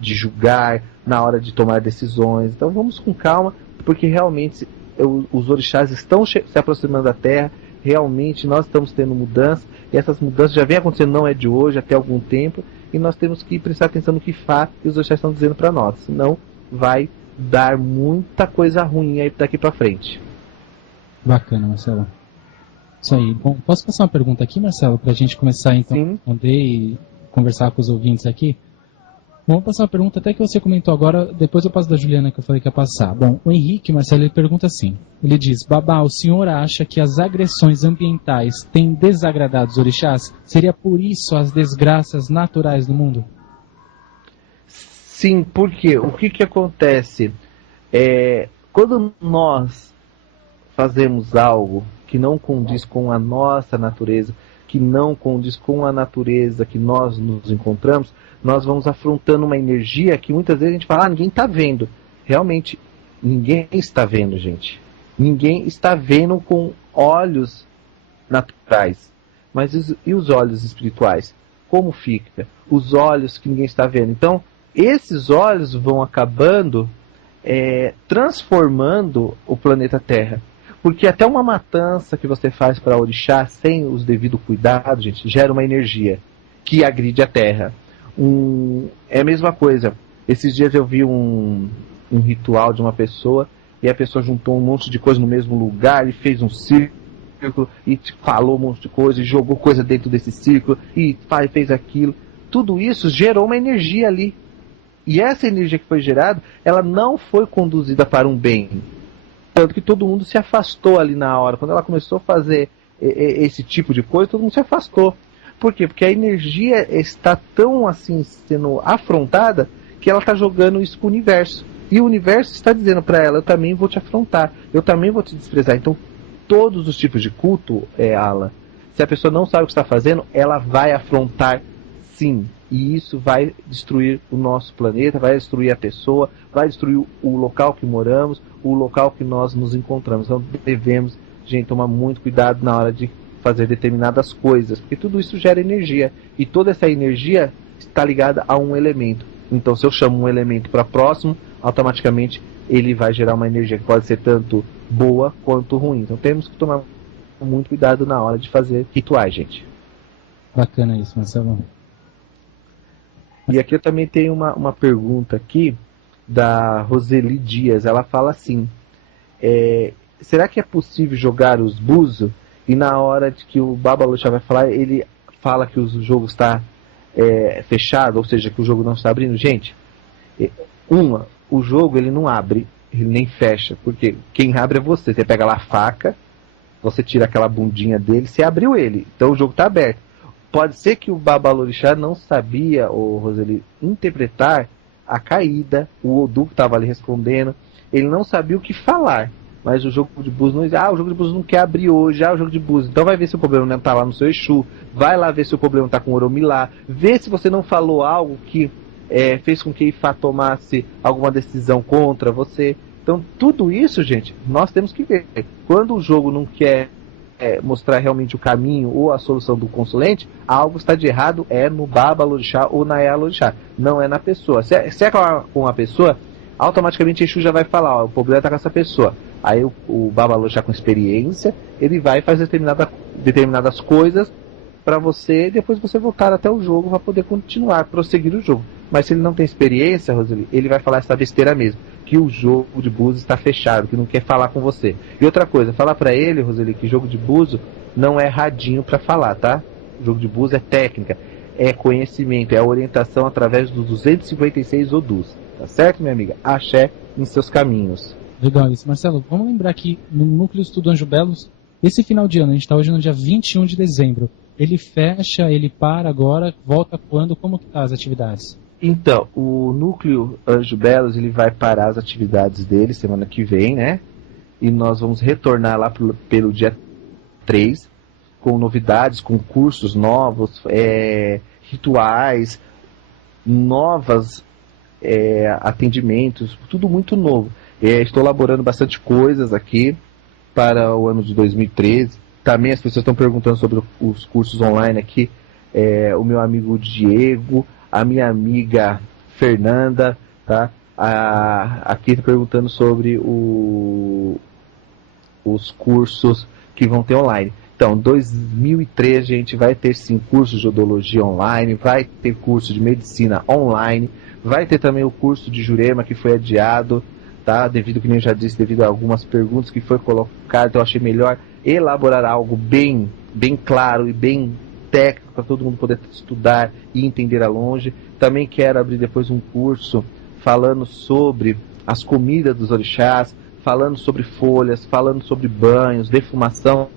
julgar, na hora de tomar decisões. Então vamos com calma, porque realmente os orixás estão se aproximando da Terra. Realmente nós estamos tendo mudança, e essas mudanças já vem acontecendo, não é de hoje, até algum tempo, e nós temos que prestar atenção no que faz e os orixás estão dizendo para nós, senão vai dar muita coisa ruim aí daqui para frente. Bacana, Marcelo. Isso aí. Bom, posso passar uma pergunta aqui, Marcelo, para a gente começar então a responder e conversar com os ouvintes aqui? Bom, vou passar uma pergunta até que você comentou agora, depois eu passo da Juliana que eu falei que ia passar. Bom, o Henrique, Marcelo, ele pergunta assim, ele diz: Babá, o senhor acha que as agressões ambientais têm desagradado os orixás? Seria por isso as desgraças naturais do mundo? Sim, porque o que acontece? Quando nós fazemos algo que não condiz com a nossa natureza, que não condiz com a natureza que nós nos encontramos, nós vamos afrontando uma energia que muitas vezes a gente fala, ninguém está vendo. Realmente, ninguém está vendo, gente. Ninguém está vendo com olhos naturais. Mas e os olhos espirituais? Como fica? Os olhos que ninguém está vendo. Então, esses olhos vão acabando transformando o planeta Terra. Porque até uma matança que você faz para orixá sem os devidos cuidados, gente, gera uma energia que agride a Terra. É a mesma coisa. Esses dias eu vi um ritual de uma pessoa e a pessoa juntou um monte de coisa no mesmo lugar e fez um círculo e falou um monte de coisa e jogou coisa dentro desse círculo e fez aquilo. Tudo isso gerou uma energia ali. E essa energia que foi gerada, ela não foi conduzida para um bem. Tanto que todo mundo se afastou ali na hora. Quando ela começou a fazer esse tipo de coisa, todo mundo se afastou. Por quê? Porque a energia está tão assim sendo afrontada que ela está jogando isso para o universo. E o universo está dizendo para ela, eu também vou te afrontar, eu também vou te desprezar. Então, todos os tipos de culto, Ala, se a pessoa não sabe o que está fazendo, ela vai afrontar sim. E isso vai destruir o nosso planeta, vai destruir a pessoa, vai destruir o local que moramos, o local que nós nos encontramos. Então devemos, gente, tomar muito cuidado na hora de fazer determinadas coisas, porque tudo isso gera energia. E toda essa energia está ligada a um elemento. Então se eu chamo um elemento para próximo, automaticamente ele vai gerar uma energia que pode ser tanto boa quanto ruim. Então temos que tomar muito cuidado na hora de fazer rituais, gente. Bacana isso, Marcelo. E aqui eu também tenho uma pergunta aqui da Roseli Dias. Ela fala assim, será que é possível jogar os búzios e na hora de que o Babalorixá vai falar, ele fala que o jogo está fechado, ou seja, que o jogo não está abrindo? Gente, o jogo ele não abre, ele nem fecha, porque quem abre é você. Você pega lá a faca, você tira aquela bundinha dele, você abriu ele, então o jogo está aberto. Pode ser que o Babalorixá não sabia, Roseli, interpretar a caída, o Odu que estava ali respondendo, ele não sabia o que falar, mas o jogo de búzios não, o jogo de búzios não quer abrir hoje, o jogo de búzios, então vai ver se o problema não está lá no seu Exu, vai lá ver se o problema está com o Oromilá, vê se você não falou algo que fez com que Ifá tomasse alguma decisão contra você. Então tudo isso, gente, nós temos que ver. Quando o jogo não quer mostrar realmente o caminho ou a solução do consulente, algo está de errado, no Babalorixá ou na Ealorixá, não é na pessoa. Se é com a pessoa, automaticamente Exu já vai falar, o problema está com essa pessoa. Aí o Babalorixá com experiência, ele vai fazer determinadas coisas para você, depois você voltar até o jogo para poder continuar, prosseguir o jogo. Mas se ele não tem experiência, Roseli, ele vai falar essa besteira mesmo, que o jogo de búzios está fechado, que não quer falar com você. E outra coisa, fala para ele, Roseli, que jogo de búzios não é radinho para falar, tá? O jogo de búzios é técnica, é conhecimento, é orientação através dos 256 Odus. Tá certo, minha amiga? Axé em seus caminhos. Legal isso. Marcelo, vamos lembrar que no Núcleo Estudo Anjo Belos, esse final de ano, a gente está hoje no dia 21 de dezembro, ele fecha, ele para agora, volta quando? Como que tá as atividades? Então, o Núcleo Anjo Belos, ele vai parar as atividades dele semana que vem, né? E nós vamos retornar lá pelo dia 3, com novidades, com cursos novos, rituais, novas atendimentos, tudo muito novo. Estou elaborando bastante coisas aqui para o ano de 2013. Também as pessoas estão perguntando sobre os cursos online aqui. O meu amigo Diego, a minha amiga Fernanda, tá? Aqui está perguntando sobre os cursos que vão ter online. Então, 2013 a gente vai ter sim cursos de odologia online, vai ter curso de medicina online, vai ter também o curso de Jurema que foi adiado, tá? Devido, que nem eu já disse, devido a algumas perguntas que foi colocado, então eu achei melhor elaborar algo bem claro e bem técnico para todo mundo poder estudar e entender a longe. Também quero abrir depois um curso falando sobre as comidas dos orixás, falando sobre folhas, falando sobre banhos, defumação.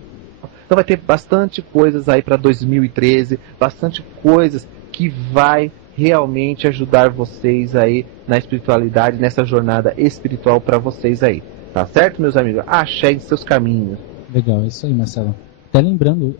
Então vai ter bastante coisas aí para 2013, bastante coisas que vai realmente ajudar vocês aí na espiritualidade, nessa jornada espiritual para vocês aí. Tá certo, meus amigos? Axé em seus caminhos. Legal, isso aí, Marcelo. Até lembrando,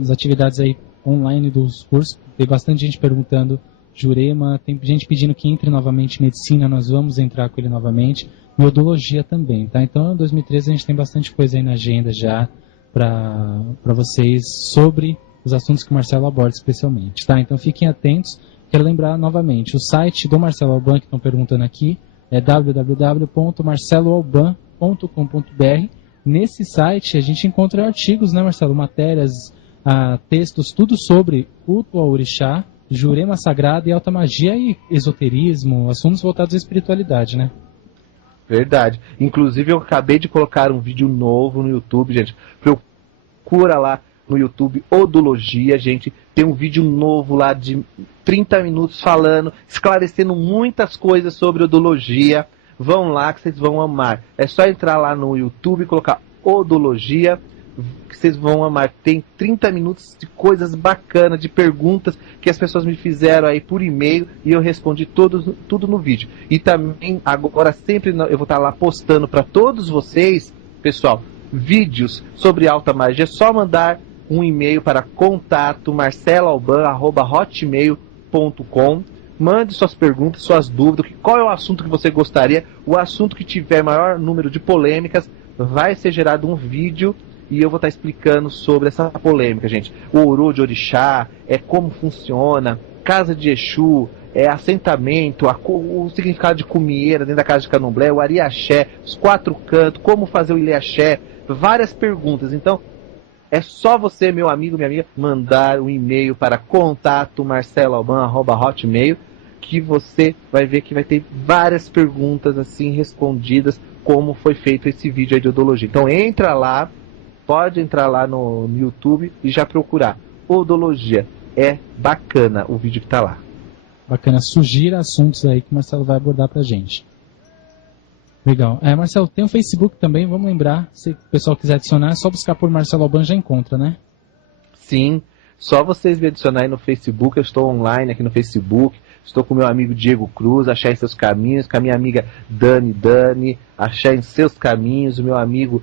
as atividades aí online dos cursos, tem bastante gente perguntando, Jurema, tem gente pedindo que entre novamente em medicina, nós vamos entrar com ele novamente, e odologia também, tá? Então, em 2013 a gente tem bastante coisa aí na agenda já para vocês sobre os assuntos que o Marcelo aborda especialmente, tá? Então fiquem atentos, quero lembrar novamente, o site do Marcelo Alban, que estão perguntando aqui, é www.marceloalban.com.br. Nesse site a gente encontra artigos, né, Marcelo? Matérias, textos, tudo sobre culto ao orixá, Jurema Sagrada e alta magia e esoterismo, assuntos voltados à espiritualidade, né? Verdade. Inclusive eu acabei de colocar um vídeo novo no YouTube, gente. Procura lá no YouTube Odologia, gente. Tem um vídeo novo lá de 30 minutos falando, esclarecendo muitas coisas sobre odologia. Vão lá que vocês vão amar. É só entrar lá no YouTube e colocar Odologia, que vocês vão amar. Tem 30 minutos de coisas bacanas, de perguntas que as pessoas me fizeram aí por e-mail e eu respondi tudo no vídeo. E também agora sempre eu vou estar lá postando para todos vocês, pessoal, vídeos sobre alta magia. É só mandar um e-mail para contato marceloalban@hotmail.com. Mande suas perguntas, suas dúvidas, qual é o assunto que você gostaria. O assunto que tiver maior número de polêmicas, vai ser gerado um vídeo e eu vou estar explicando sobre essa polêmica, gente. O Orô de Orixá, como funciona, casa de Exu, assentamento, o significado de cumieira dentro da casa de Candomblé, o Ariaxé, os 4 cantos, como fazer o Ilhaxé, várias perguntas. Então, é só você, meu amigo, minha amiga, mandar um e-mail para contato marceloalban@hotmail, que você vai ver que vai ter várias perguntas assim respondidas, como foi feito esse vídeo aí de odologia. Então entra lá, pode entrar lá no YouTube e já procurar Odologia. É bacana o vídeo que está lá. Bacana, sugira assuntos aí que o Marcelo vai abordar pra gente. Legal. Marcelo, tem o Facebook também, vamos lembrar, se o pessoal quiser adicionar, é só buscar por Marcelo Alban, já encontra, né? Sim, só vocês me adicionarem no Facebook, eu estou online aqui no Facebook, estou com o meu amigo Diego Cruz, Achar em Seus Caminhos, com a minha amiga Dani, Achar em Seus Caminhos, o meu amigo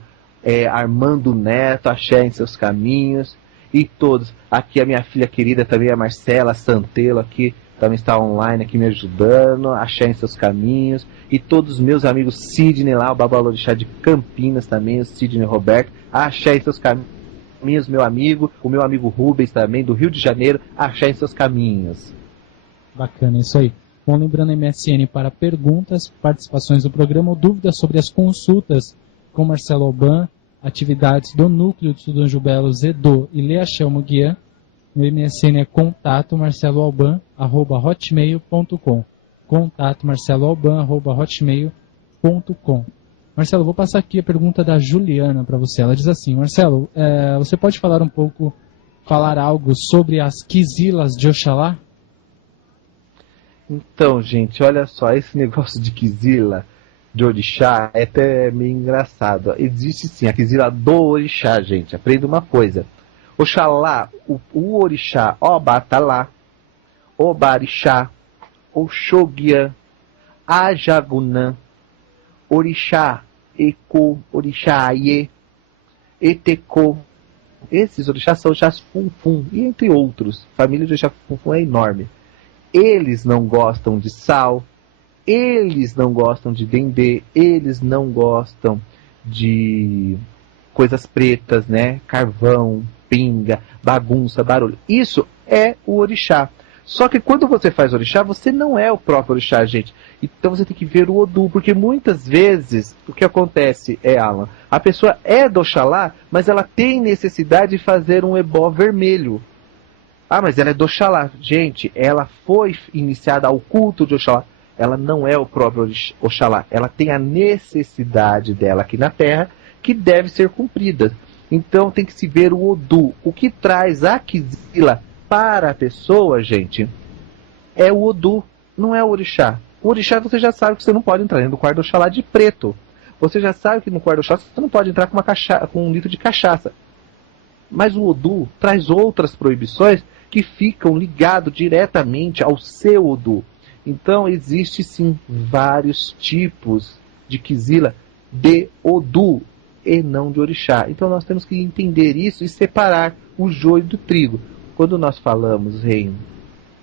Armando Neto, Achar em Seus Caminhos, e todos. Aqui a minha filha querida também, a Marcela Santelo, aqui também está online aqui me ajudando, Achar em Seus Caminhos, e todos os meus amigos Sidney lá, o Babalorixá de Campinas também, o Sidney Roberto, Achar em Seus Caminhos, meu amigo, o meu amigo Rubens também, do Rio de Janeiro, Achar em Seus Caminhos. Bacana, isso aí. Bom, lembrando MSN para perguntas, participações do programa ou dúvidas sobre as consultas com Marcelo Alban, atividades do Núcleo de Estudo Anjo Belo, Zedô e Leaxé Muguian. O MSN é contato marceloalban@hotmail.com. Contato marceloalban@hotmail.com. Marcelo, vou passar aqui a pergunta da Juliana para você. Ela diz assim: Marcelo, você pode falar algo sobre as quizilas de Oxalá? Então, gente, olha só, esse negócio de quizila de orixá é até meio engraçado. Existe sim a quizila do orixá, gente. Aprenda uma coisa. Oxalá, o orixá Obatalá, Obarixá, Oxoguian, Ajagunã, orixá Eco, orixá Aie, Etecô. Esses orixás são orixás Funfun, e entre outros. A família de orixá Funfun é enorme. Eles não gostam de sal, eles não gostam de dendê, eles não gostam de coisas pretas, né? Carvão, pinga, bagunça, barulho. Isso é o orixá. Só que quando você faz orixá, você não é o próprio orixá, gente. Então você tem que ver o Odu, porque muitas vezes o que acontece Alan, a pessoa é do Oxalá, mas ela tem necessidade de fazer um ebó vermelho. Ah, mas ela é do Oxalá. Gente, ela foi iniciada ao culto de Oxalá. Ela não é o próprio Oxalá. Ela tem a necessidade dela aqui na Terra, que deve ser cumprida. Então tem que se ver o Odu. O que traz a quizila para a pessoa, gente, é o Odu, não é o orixá. O orixá você já sabe que você não pode entrar dentro do quarto do Oxalá de preto. Você já sabe que no quarto do Oxalá você não pode entrar com um litro de cachaça. Mas o Odu traz outras proibições que ficam ligados diretamente ao seu Odu. Então existe sim vários tipos de quizila de Odu e não de orixá. Então nós temos que entender isso e separar o joio do trigo. Quando nós falamos em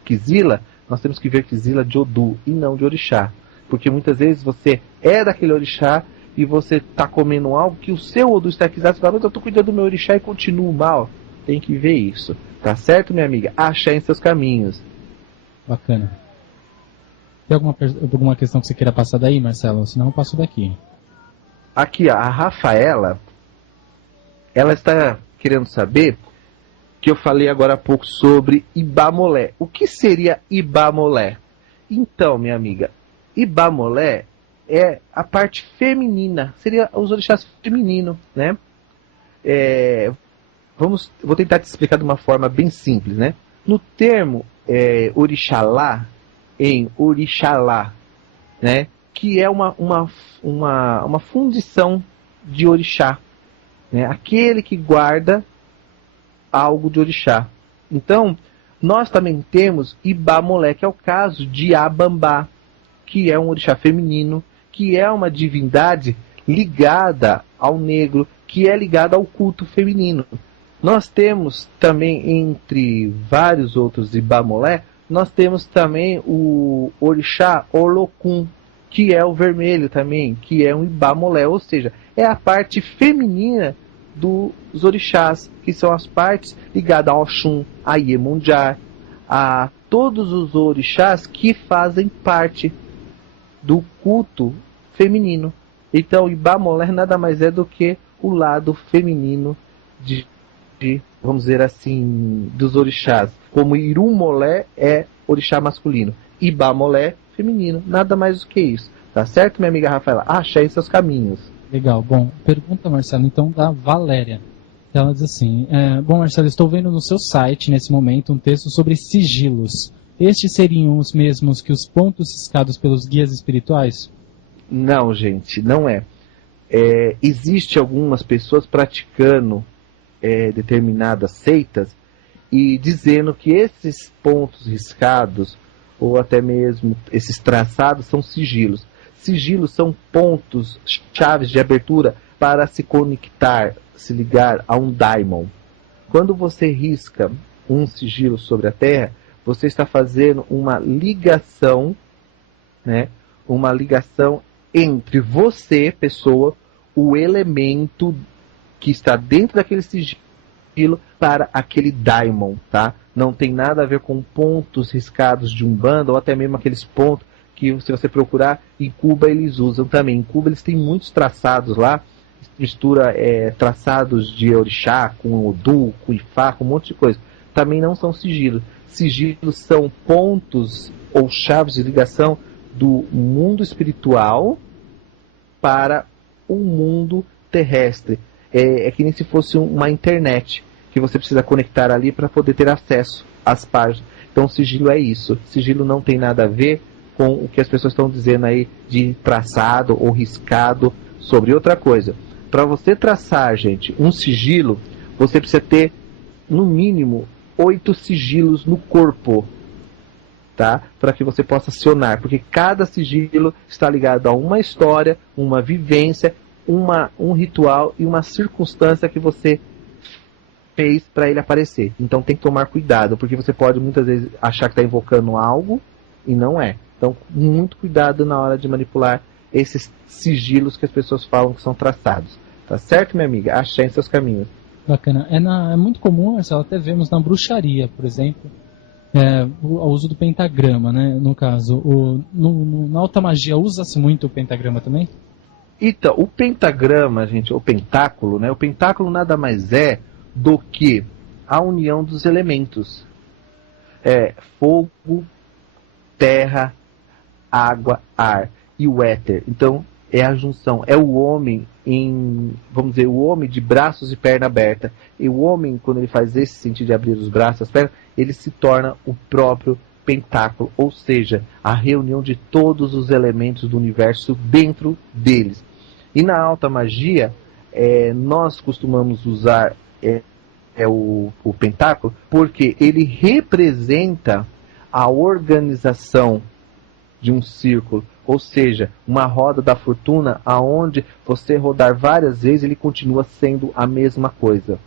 quizila, nós temos que ver quizila de Odu e não de orixá. Porque muitas vezes você é daquele orixá e você está comendo algo que o seu Odu está quizado, você fala, mas eu estou cuidando do meu orixá e continuo mal. Tem que ver isso. Tá certo, minha amiga? Achar em seus caminhos. Bacana. Tem alguma questão que você queira passar daí, Marcelo? Senão eu passo daqui. Aqui, ó, a Rafaela, ela está querendo saber que eu falei agora há pouco sobre Ibamolé. O que seria Ibamolé? Então, minha amiga, Ibamolé é a parte feminina, seria os orixás femininos, né? Vou tentar te explicar de uma forma bem simples, né? No termo Orixalá, em Orixalá, né? Que é uma fundição de orixá, né? Aquele que guarda algo de orixá. Então, nós também temos Ibamolé, que é o caso de Abambá, que é um orixá feminino, que é uma divindade ligada ao negro, que é ligada ao culto feminino. Nós temos também, entre vários outros Ibamolé, nós temos também o orixá Olokun, que é o vermelho também, que é um Ibamolé, ou seja, é a parte feminina dos orixás, que são as partes ligadas a Oxum, a Iemonjá, a todos os orixás que fazem parte do culto feminino. Então, Ibamolé nada mais é do que o lado feminino de vamos dizer assim, dos orixás. Como Irumolé é orixá masculino, Ibamolé feminino, nada mais do que isso. Tá certo, minha amiga Rafaela? Acha aí seus caminhos. Legal. Bom, pergunta, Marcelo, então, da Valéria. Ela diz assim, bom, Marcelo, estou vendo no seu site, nesse momento, um texto sobre sigilos. Estes seriam os mesmos que os pontos ciscados pelos guias espirituais? Não, gente, não é. Existe algumas pessoas praticando determinadas seitas e dizendo que esses pontos riscados ou até mesmo esses traçados são sigilos. Sigilos são pontos, chaves de abertura para se conectar, se ligar a um daimon. Quando você risca um sigilo sobre a terra, você está fazendo uma ligação, né? Uma ligação entre você, pessoa, o elemento que está dentro daquele sigilo para aquele daimon, tá? Não tem nada a ver com pontos riscados de Umbanda ou até mesmo aqueles pontos que, se você procurar, em Cuba eles usam também. Em Cuba eles têm muitos traçados lá, mistura traçados de orixá com Odu, com Ifá, com um monte de coisa. Também não são sigilos. Sigilos são pontos ou chaves de ligação do mundo espiritual para o mundo terrestre. É que nem se fosse uma internet, que você precisa conectar ali para poder ter acesso às páginas. Então, sigilo é isso. Sigilo não tem nada a ver com o que as pessoas estão dizendo aí de traçado ou riscado sobre outra coisa. Para você traçar, gente, um sigilo, você precisa ter, no mínimo, 8 sigilos no corpo, tá? Para que você possa acionar, porque cada sigilo está ligado a uma história, uma vivência, um ritual e uma circunstância que você fez para ele aparecer. Então tem que tomar cuidado, porque você pode muitas vezes achar que está invocando algo e não é. Então, muito cuidado na hora de manipular esses sigilos que as pessoas falam que são traçados. Tá certo, minha amiga? Achei em seus caminhos. Bacana. É muito comum, Marcelo, até vemos na bruxaria, por exemplo, o uso do pentagrama, né? No caso, na alta magia usa-se muito o pentagrama também? Então, o pentagrama, gente, o pentáculo, né? O pentáculo nada mais é do que a união dos elementos. Fogo, terra, água, ar e o éter. Então, é a junção. É o homem vamos dizer, o homem de braços e perna aberta. E o homem, quando ele faz esse sentido de abrir os braços, as pernas, ele se torna o próprio pentáculo, ou seja, a reunião de todos os elementos do universo dentro deles. E na alta magia, nós costumamos usar o pentáculo porque ele representa a organização de um círculo, ou seja, uma roda da fortuna aonde você rodar várias vezes ele continua sendo a mesma coisa.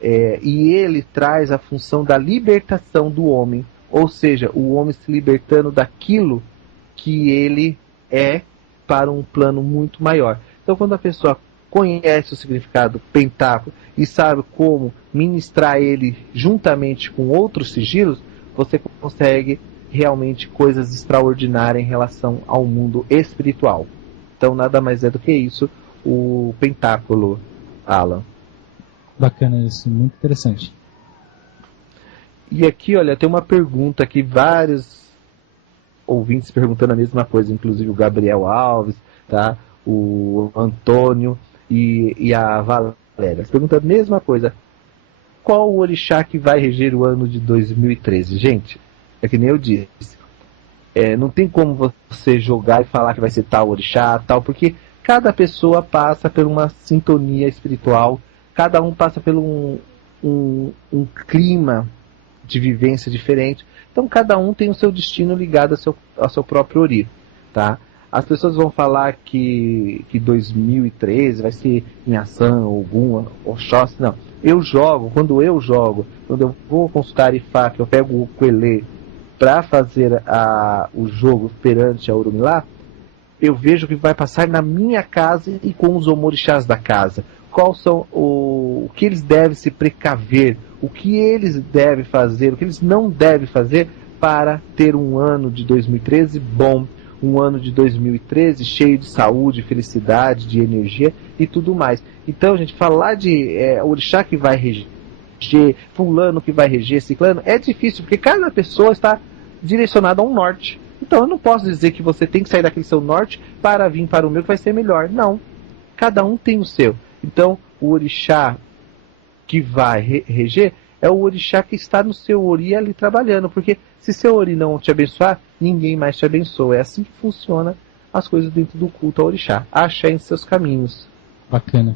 E ele traz a função da libertação do homem, ou seja, o homem se libertando daquilo que ele é para um plano muito maior. Então, quando a pessoa conhece o significado do pentáculo e sabe como ministrar ele juntamente com outros sigilos, você consegue realmente coisas extraordinárias em relação ao mundo espiritual. Então nada mais é do que isso, o pentáculo, Alan. Bacana isso, muito interessante. E aqui, olha, tem uma pergunta aqui, vários ouvintes perguntando a mesma coisa, inclusive o Gabriel Alves, tá? O Antônio e a Valéria. Perguntando a mesma coisa. Qual o orixá que vai reger o ano de 2013? Gente, é que nem eu disse. Não tem como você jogar e falar que vai ser tal orixá, tal, porque cada pessoa passa por uma sintonia espiritual, cada um passa por um clima de vivência diferente. Então cada um tem o seu destino ligado ao seu próprio ori, tá? As pessoas vão falar que 2013 vai ser Inhaçã, Ogum, Oxóssi. Não, quando eu vou consultar Ifá, que eu pego o Quelê para fazer o jogo perante a Orumilá, eu vejo que vai passar na minha casa e com os omorixás da casa. Qual são o que eles devem se precaver, o que eles devem fazer, o que eles não devem fazer para ter um ano de 2013 bom, um ano de 2013 cheio de saúde, felicidade, de energia e tudo mais. Então, gente, falar de orixá que vai reger, fulano que vai reger, ciclano, é difícil, porque cada pessoa está direcionada a um norte. Então, eu não posso dizer que você tem que sair daquele seu norte para vir para o meu que vai ser melhor. Não. Cada um tem o seu. Então, o orixá que vai reger é o orixá que está no seu ori ali trabalhando, porque se seu ori não te abençoar, ninguém mais te abençoa. É assim que funciona as coisas dentro do culto ao orixá. Axé em seus caminhos. Bacana.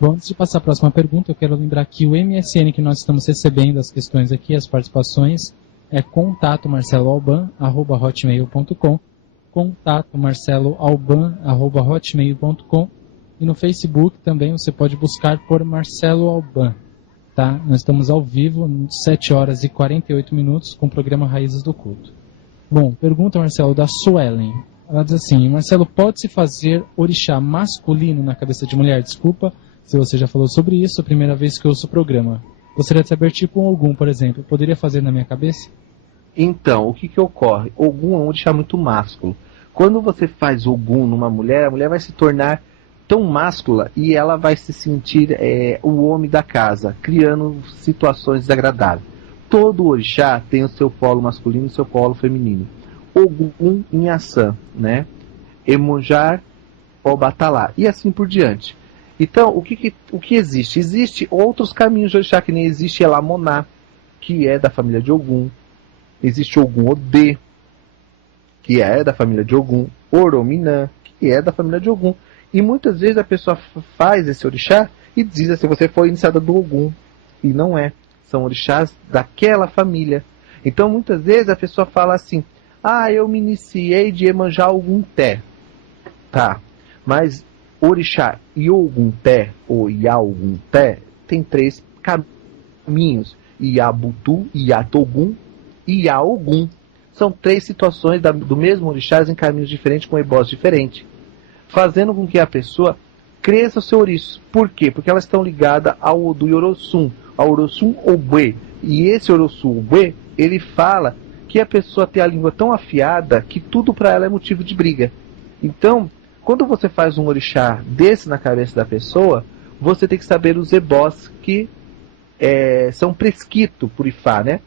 Bom, antes de passar a próxima pergunta, eu quero lembrar que o MSN que nós estamos recebendo, as questões aqui, as participações, é contato@marceloalban@hotmail.com, contato@marceloalban@hotmail.com, e no Facebook também você pode buscar por Marcelo Alban. Tá? Nós estamos ao vivo, 7 horas e 48 minutos, com o programa Raízes do Culto. Bom, pergunta, Marcelo, da Suelen. Ela diz assim: Marcelo, pode-se fazer orixá masculino na cabeça de mulher? Desculpa se você já falou sobre isso, a primeira vez que eu ouço o programa. Gostaria de saber, tipo um Ogum, por exemplo, poderia fazer na minha cabeça? Então, o que ocorre? Ogum é um orixá muito másculo. Quando você faz Ogum numa mulher, a mulher vai se tornar tão máscula e ela vai se sentir o homem da casa, criando situações desagradáveis. Todo orixá tem o seu polo masculino e o seu polo feminino. Ogum, Inhaçã, né? Emonjar, Obatalá, e assim por diante. Então, o que existe? Existem outros caminhos de orixá, que nem existe Elamoná, que é da família de Ogum. Existe Ogum Odê, que é da família de Ogum. Orominã, que é da família de Ogum. E muitas vezes a pessoa faz esse orixá e diz assim: você foi iniciada do Ogum. E não é. São orixás daquela família. Então muitas vezes a pessoa fala assim: eu me iniciei de Iemanjá Ogum-Té. Tá. Mas orixá Iogun-Té ou Iaogum-Té tem 3 caminhos: Iabutu, Iatogum e Iaogum. São 3 situações do mesmo orixá em caminhos diferentes, com ebós diferentes, fazendo com que a pessoa cresça o seu oriço. Por quê? Porque elas estão ligadas ao Odu e Orossum, ao Orossum Obue. E esse Orossum Obue, ele fala que a pessoa tem a língua tão afiada que tudo para ela é motivo de briga. Então, quando você faz um orixá desse na cabeça da pessoa, você tem que saber os ebós que são prescritos por Ifá, né?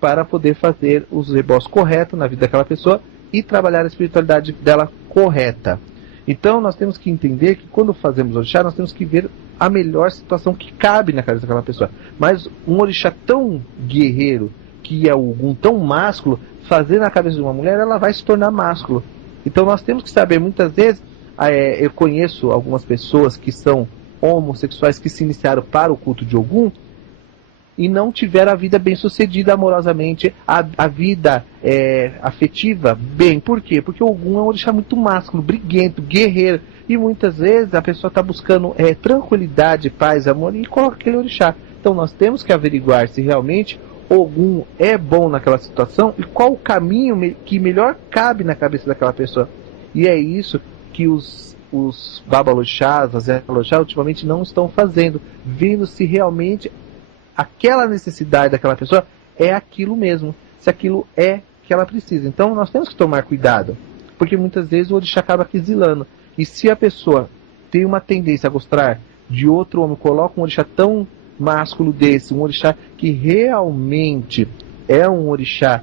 Para poder fazer os ebós corretos na vida daquela pessoa e trabalhar a espiritualidade dela correta. Então nós temos que entender que quando fazemos orixá, nós temos que ver a melhor situação que cabe na cabeça daquela pessoa. Mas um orixá tão guerreiro, que é algum tão másculo, fazer na cabeça de uma mulher, ela vai se tornar másculo. Então nós temos que saber, muitas vezes, eu conheço algumas pessoas que são homossexuais que se iniciaram para o culto de Ogum e não tiveram a vida bem sucedida amorosamente, a vida afetiva bem. Por quê? Porque o Ogum é um orixá muito másculo, briguento, guerreiro, e muitas vezes a pessoa está buscando tranquilidade, paz, amor, e coloca aquele orixá. Então nós temos que averiguar se realmente Ogum é bom naquela situação e qual o caminho que melhor cabe na cabeça daquela pessoa. E é isso que os Babaloxás, as Aloxás, ultimamente não estão fazendo, vendo se realmente aquela necessidade daquela pessoa é aquilo mesmo, se aquilo é que ela precisa. Então nós temos que tomar cuidado, porque muitas vezes o orixá acaba aquisilando. E se a pessoa tem uma tendência a gostar de outro homem, coloca um orixá tão másculo desse, um orixá que realmente é um orixá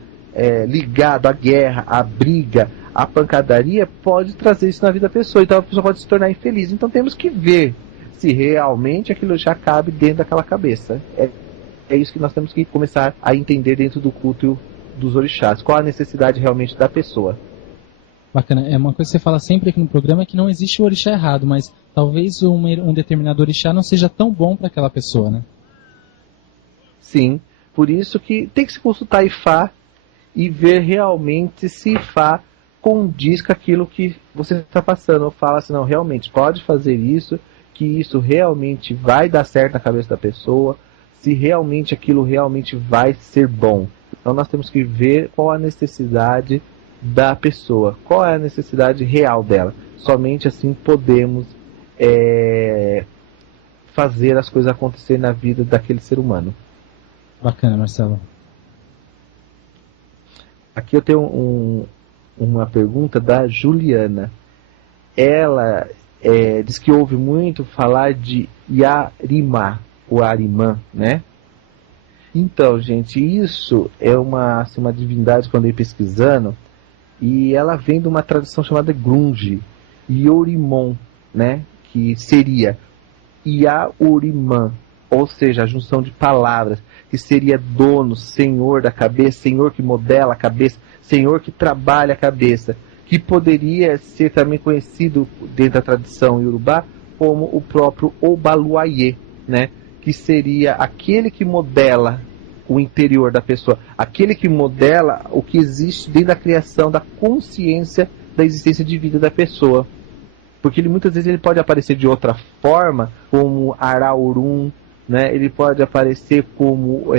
ligado à guerra, à briga, à pancadaria, pode trazer isso na vida da pessoa. Então a pessoa pode se tornar infeliz. Então temos que ver se realmente aquilo já cabe dentro daquela cabeça. É isso que nós temos que começar a entender dentro do culto dos orixás. Qual a necessidade realmente da pessoa. Bacana. É uma coisa que você fala sempre aqui no programa, é que não existe o orixá errado, mas talvez um determinado orixá não seja tão bom para aquela pessoa, né? Sim. Por isso que tem que se consultar Ifá e ver realmente se Ifá condiz com aquilo que você está passando. Ou fala assim, não, realmente pode fazer isso, que isso realmente vai dar certo na cabeça da pessoa, se realmente aquilo realmente vai ser bom. Então nós temos que ver qual a necessidade da pessoa, qual é a necessidade real dela. Somente assim podemos fazer as coisas acontecer na vida daquele ser humano. Bacana, Marcelo. Aqui eu tenho uma pergunta da Juliana. Ela diz que ouve muito falar de Yarimá, o Arimã, né? Então, gente, isso é uma divindade que eu andei pesquisando, e ela vem de uma tradição chamada Grunge, Yorimon, né? Que seria Yaorimã, ou seja, a junção de palavras, que seria dono, senhor da cabeça, senhor que modela a cabeça, senhor que trabalha a cabeça, que poderia ser também conhecido dentro da tradição iorubá como o próprio Obaluayê, né? Que seria aquele que modela o interior da pessoa, aquele que modela o que existe dentro da criação da consciência da existência de vida da pessoa. Porque muitas vezes ele pode aparecer de outra forma, como Araurum, né? Ele pode aparecer como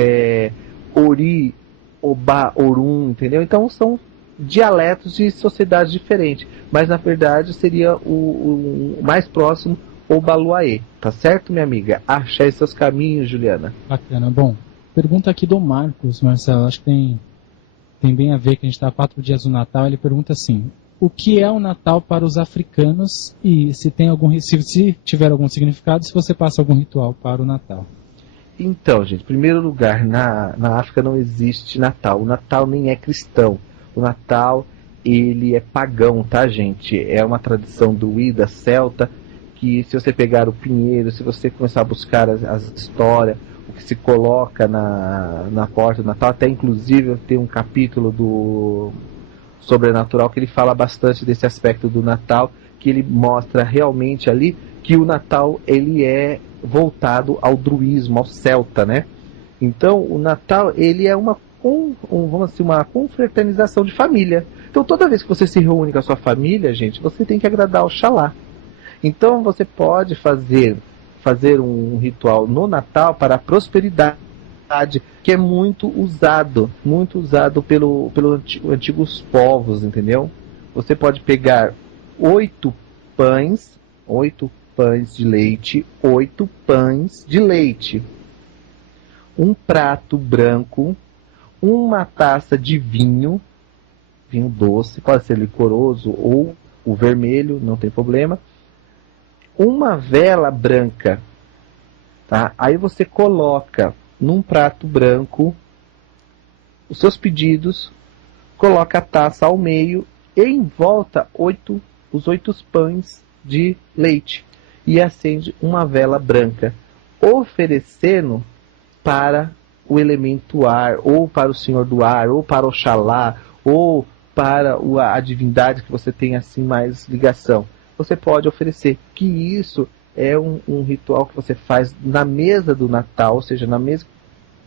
Ori, Oba, Orum, entendeu? Então são dialetos de sociedades diferentes, mas na verdade seria o mais próximo Obaluayê, tá certo, minha amiga? Achei seus caminhos, Juliana. Bacana. Bom, pergunta aqui do Marcos, Marcelo, acho que tem bem a ver, que a gente está há 4 dias do Natal. Ele pergunta assim: o que é o Natal para os africanos, e se tiver algum significado, se você passa algum ritual para o Natal? Então, gente, em primeiro lugar, na África não existe Natal. O Natal nem é cristão. O Natal, ele é pagão, tá, gente? É uma tradição druida, celta, que se você pegar o pinheiro, se você começar a buscar as histórias, o que se coloca na porta do Natal, até inclusive tem um capítulo do Sobrenatural que ele fala bastante desse aspecto do Natal, que ele mostra realmente ali que o Natal ele é voltado ao druismo, ao celta, né? Então o Natal ele é uma confraternização de família. Então toda vez que você se reúne com a sua família, gente, você tem que agradar Oxalá. Então você pode fazer um ritual no Natal para a prosperidade, que é muito usado pelos antigos povos, entendeu? Você pode pegar 8 pães de leite, 8 pães de leite, um prato branco, uma taça de vinho doce, pode ser licoroso ou o vermelho, não tem problema, uma vela branca, tá? Aí você coloca num prato branco os seus pedidos, coloca a taça ao meio e em volta os 8 pães de leite e acende uma vela branca, oferecendo para o elemento ar, ou para o Senhor do Ar, ou para Oxalá, ou para a divindade que você tem assim mais ligação. Você pode oferecer, que isso é um ritual que você faz na mesa do Natal, ou seja, na mesa que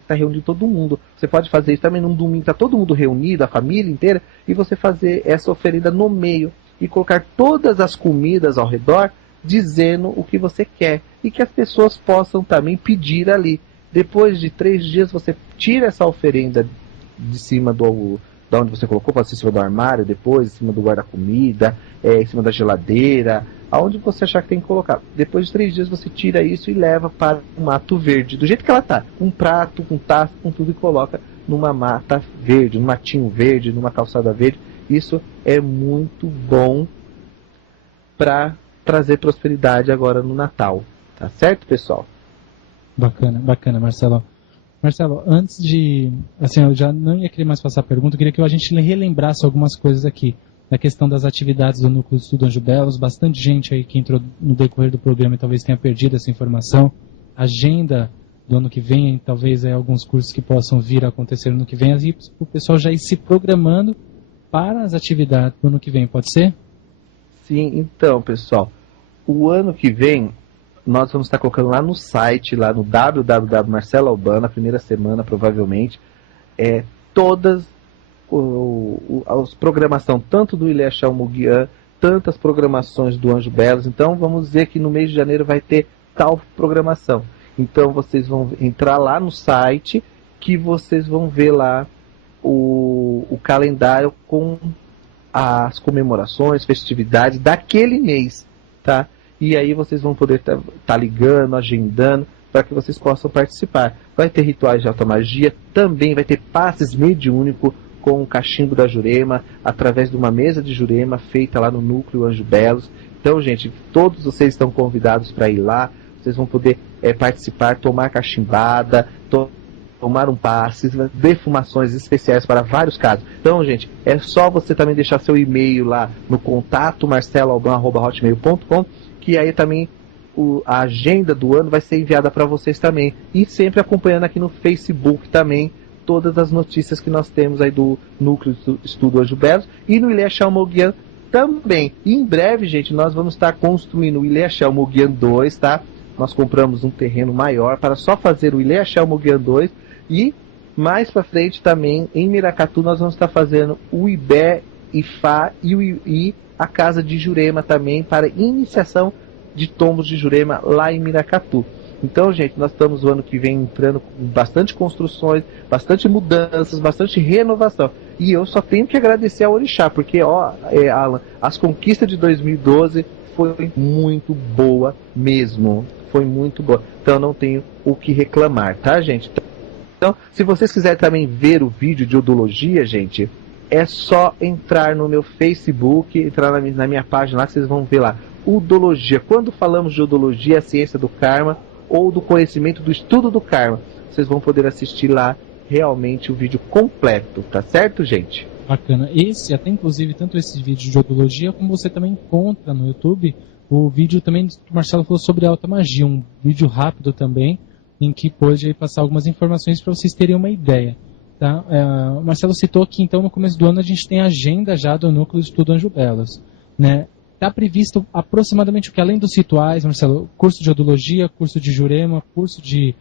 está reunido todo mundo. Você pode fazer isso também num domingo, está todo mundo reunido, a família inteira, e você fazer essa oferenda no meio e colocar todas as comidas ao redor, dizendo o que você quer, e que as pessoas possam também pedir ali. Depois de 3 dias você tira essa oferenda de cima da onde você colocou, pode ser em cima do armário, depois em cima do guarda-comida, em cima da geladeira, aonde você achar que tem que colocar. Depois de 3 dias você tira isso e leva para o mato verde, do jeito que ela está, um prato, com taça, com tudo, e coloca numa mata verde, num matinho verde, numa calçada verde. Isso é muito bom para trazer prosperidade agora no Natal. Tá certo, pessoal? Bacana, bacana, Marcelo. Marcelo, antes de... Assim, eu já não ia querer mais passar a pergunta, eu queria que a gente relembrasse algumas coisas aqui. Da questão das atividades do Núcleo de Estudo Anjo Belos, bastante gente aí que entrou no decorrer do programa e talvez tenha perdido essa informação. Agenda do ano que vem, talvez alguns cursos que possam vir a acontecer no ano que vem, e o pessoal já ir se programando para as atividades do ano que vem, pode ser? Sim, então, pessoal, o ano que vem nós vamos estar colocando lá no site, lá no www.Marcelo Alban, na primeira semana, provavelmente, todas as programação, tanto do Ilé Chalmuguian, tantas programações do Anjo Belos. Então, vamos dizer que no mês de janeiro vai ter tal programação. Então, vocês vão entrar lá no site, que vocês vão ver lá o calendário com as comemorações, festividades daquele mês, tá? E aí vocês vão poder tá ligando, agendando, para que vocês possam participar. Vai ter rituais de alta magia, também vai ter passes mediúnico com o cachimbo da Jurema, através de uma mesa de Jurema feita lá no Núcleo Anjo Belos. Então, gente, todos vocês estão convidados para ir lá, vocês vão poder participar, tomar cachimbada, tomar um passe, defumações especiais para vários casos. Então, gente, é só você também deixar seu e-mail lá no contato marceloalban@hotmail.com, que aí também a agenda do ano vai ser enviada para vocês também. E sempre acompanhando aqui no Facebook também todas as notícias que nós temos aí do Núcleo Estudo Anjo Belos e no Ilé Chalmuguian também. E em breve, gente, nós vamos estar construindo o Ilé Chalmuguian 2, tá? Nós compramos um terreno maior para só fazer o Ilé Chalmuguian 2 e mais para frente também em Miracatu nós vamos estar fazendo o Ibé, Ifá e a Casa de Jurema também para iniciação de tombos de Jurema lá em Miracatu. Então, gente, nós estamos o ano que vem entrando com bastante construções, bastante mudanças, bastante renovação. E eu só tenho que agradecer ao Orixá, porque, Alan, as conquistas de 2012 foi muito boa mesmo. Foi muito boa. Então, não tenho o que reclamar, tá, gente? Então, se vocês quiserem também ver o vídeo de odologia, gente, é só entrar no meu Facebook, entrar na minha página lá, que vocês vão ver lá. Odologia. Quando falamos de odologia, a ciência do karma, ou do conhecimento do estudo do karma, vocês vão poder assistir lá realmente o vídeo completo, tá certo, gente? Bacana. Até inclusive, tanto esse vídeo de odologia, como você também encontra no YouTube, o vídeo também que o Marcelo falou sobre alta magia, um vídeo rápido também, em que pôde passar algumas informações para vocês terem uma ideia. Tá? O Marcelo citou que então no começo do ano a gente tem a agenda já do Núcleo de Estudo Anjo Belos, né? Está previsto aproximadamente o que, além dos rituais, Marcelo, curso de odologia, curso de Jurema, curso de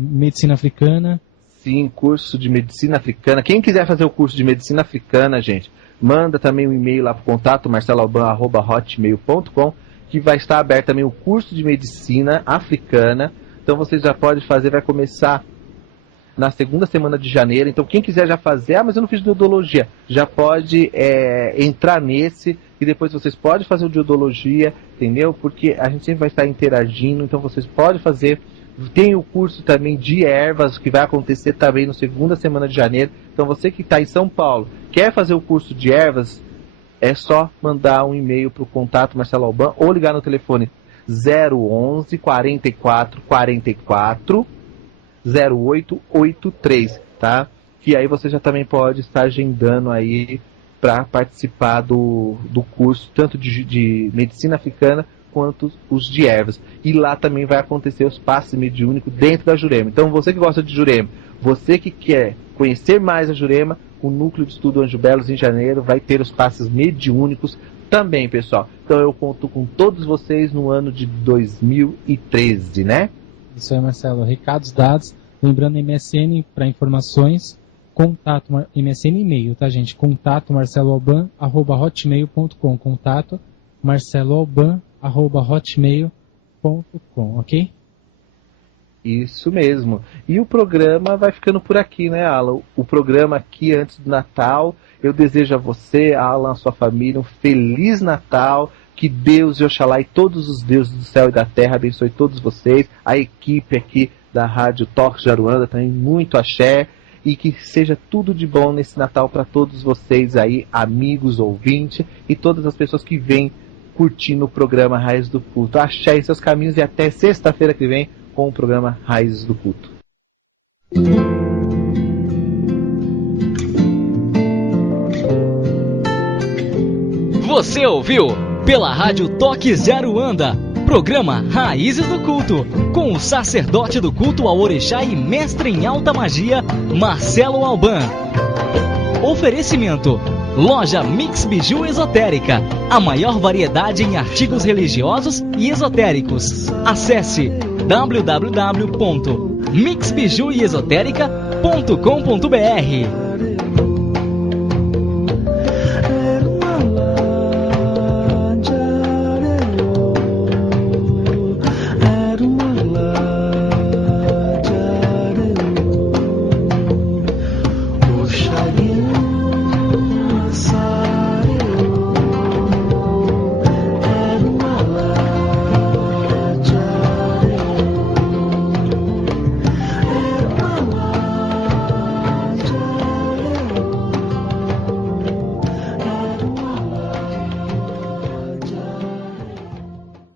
medicina africana? Sim, curso de medicina africana. Quem quiser fazer o curso de medicina africana, gente, manda também um e-mail lá para o contato marceloalban@hotmail.com, que vai estar aberto também o curso de medicina africana. Então você já pode fazer, vai começar na segunda semana de janeiro. Então quem quiser já fazer, mas eu não fiz de odologia, já pode entrar nesse, e depois vocês podem fazer o de odologia, entendeu? Porque a gente sempre vai estar interagindo, então vocês podem fazer. Tem o curso também de ervas, que vai acontecer também na segunda semana de janeiro. Então você que está em São Paulo, quer fazer o curso de ervas, é só mandar um e-mail para o contato Marcelo Alban, ou ligar no telefone 011 44 44 0883, tá? Que aí você já também pode estar agendando aí para participar do curso, tanto de medicina africana quanto os de ervas. E lá também vai acontecer os passes mediúnicos dentro da Jurema. Então você que gosta de Jurema, você que quer conhecer mais a Jurema, o Núcleo de Estudo Anjo Belos em janeiro vai ter os passes mediúnicos também, pessoal. Então eu conto com todos vocês no ano de 2013, né? Isso aí, Marcelo. Recados dados. Lembrando, MSN para informações, contato, MSN e-mail, tá, gente? Contato marceloalban@hotmail.com. Contato marceloalban@hotmail.com, ok? Isso mesmo. E o programa vai ficando por aqui, né, Alan? O programa aqui antes do Natal. Eu desejo a você, Alan, a sua família, um Feliz Natal. Que Deus e Oxalá e todos os deuses do céu e da terra abençoe todos vocês. A equipe aqui da Rádio Toques de Aruanda também, muito axé. e que seja tudo de bom nesse Natal para todos vocês aí, amigos, ouvintes e todas as pessoas que vêm curtindo o programa Raízes do Culto. Axé em seus caminhos e até sexta-feira que vem com o programa Raízes do Culto. Você ouviu pela Rádio Toque Zero Anda, programa Raízes do Culto, com o sacerdote do culto ao Orixá e mestre em alta magia, Marcelo Alban. Oferecimento: Loja Mix Biju Esotérica, a maior variedade em artigos religiosos e esotéricos. Acesse www.mixbijuesotérica.com.br.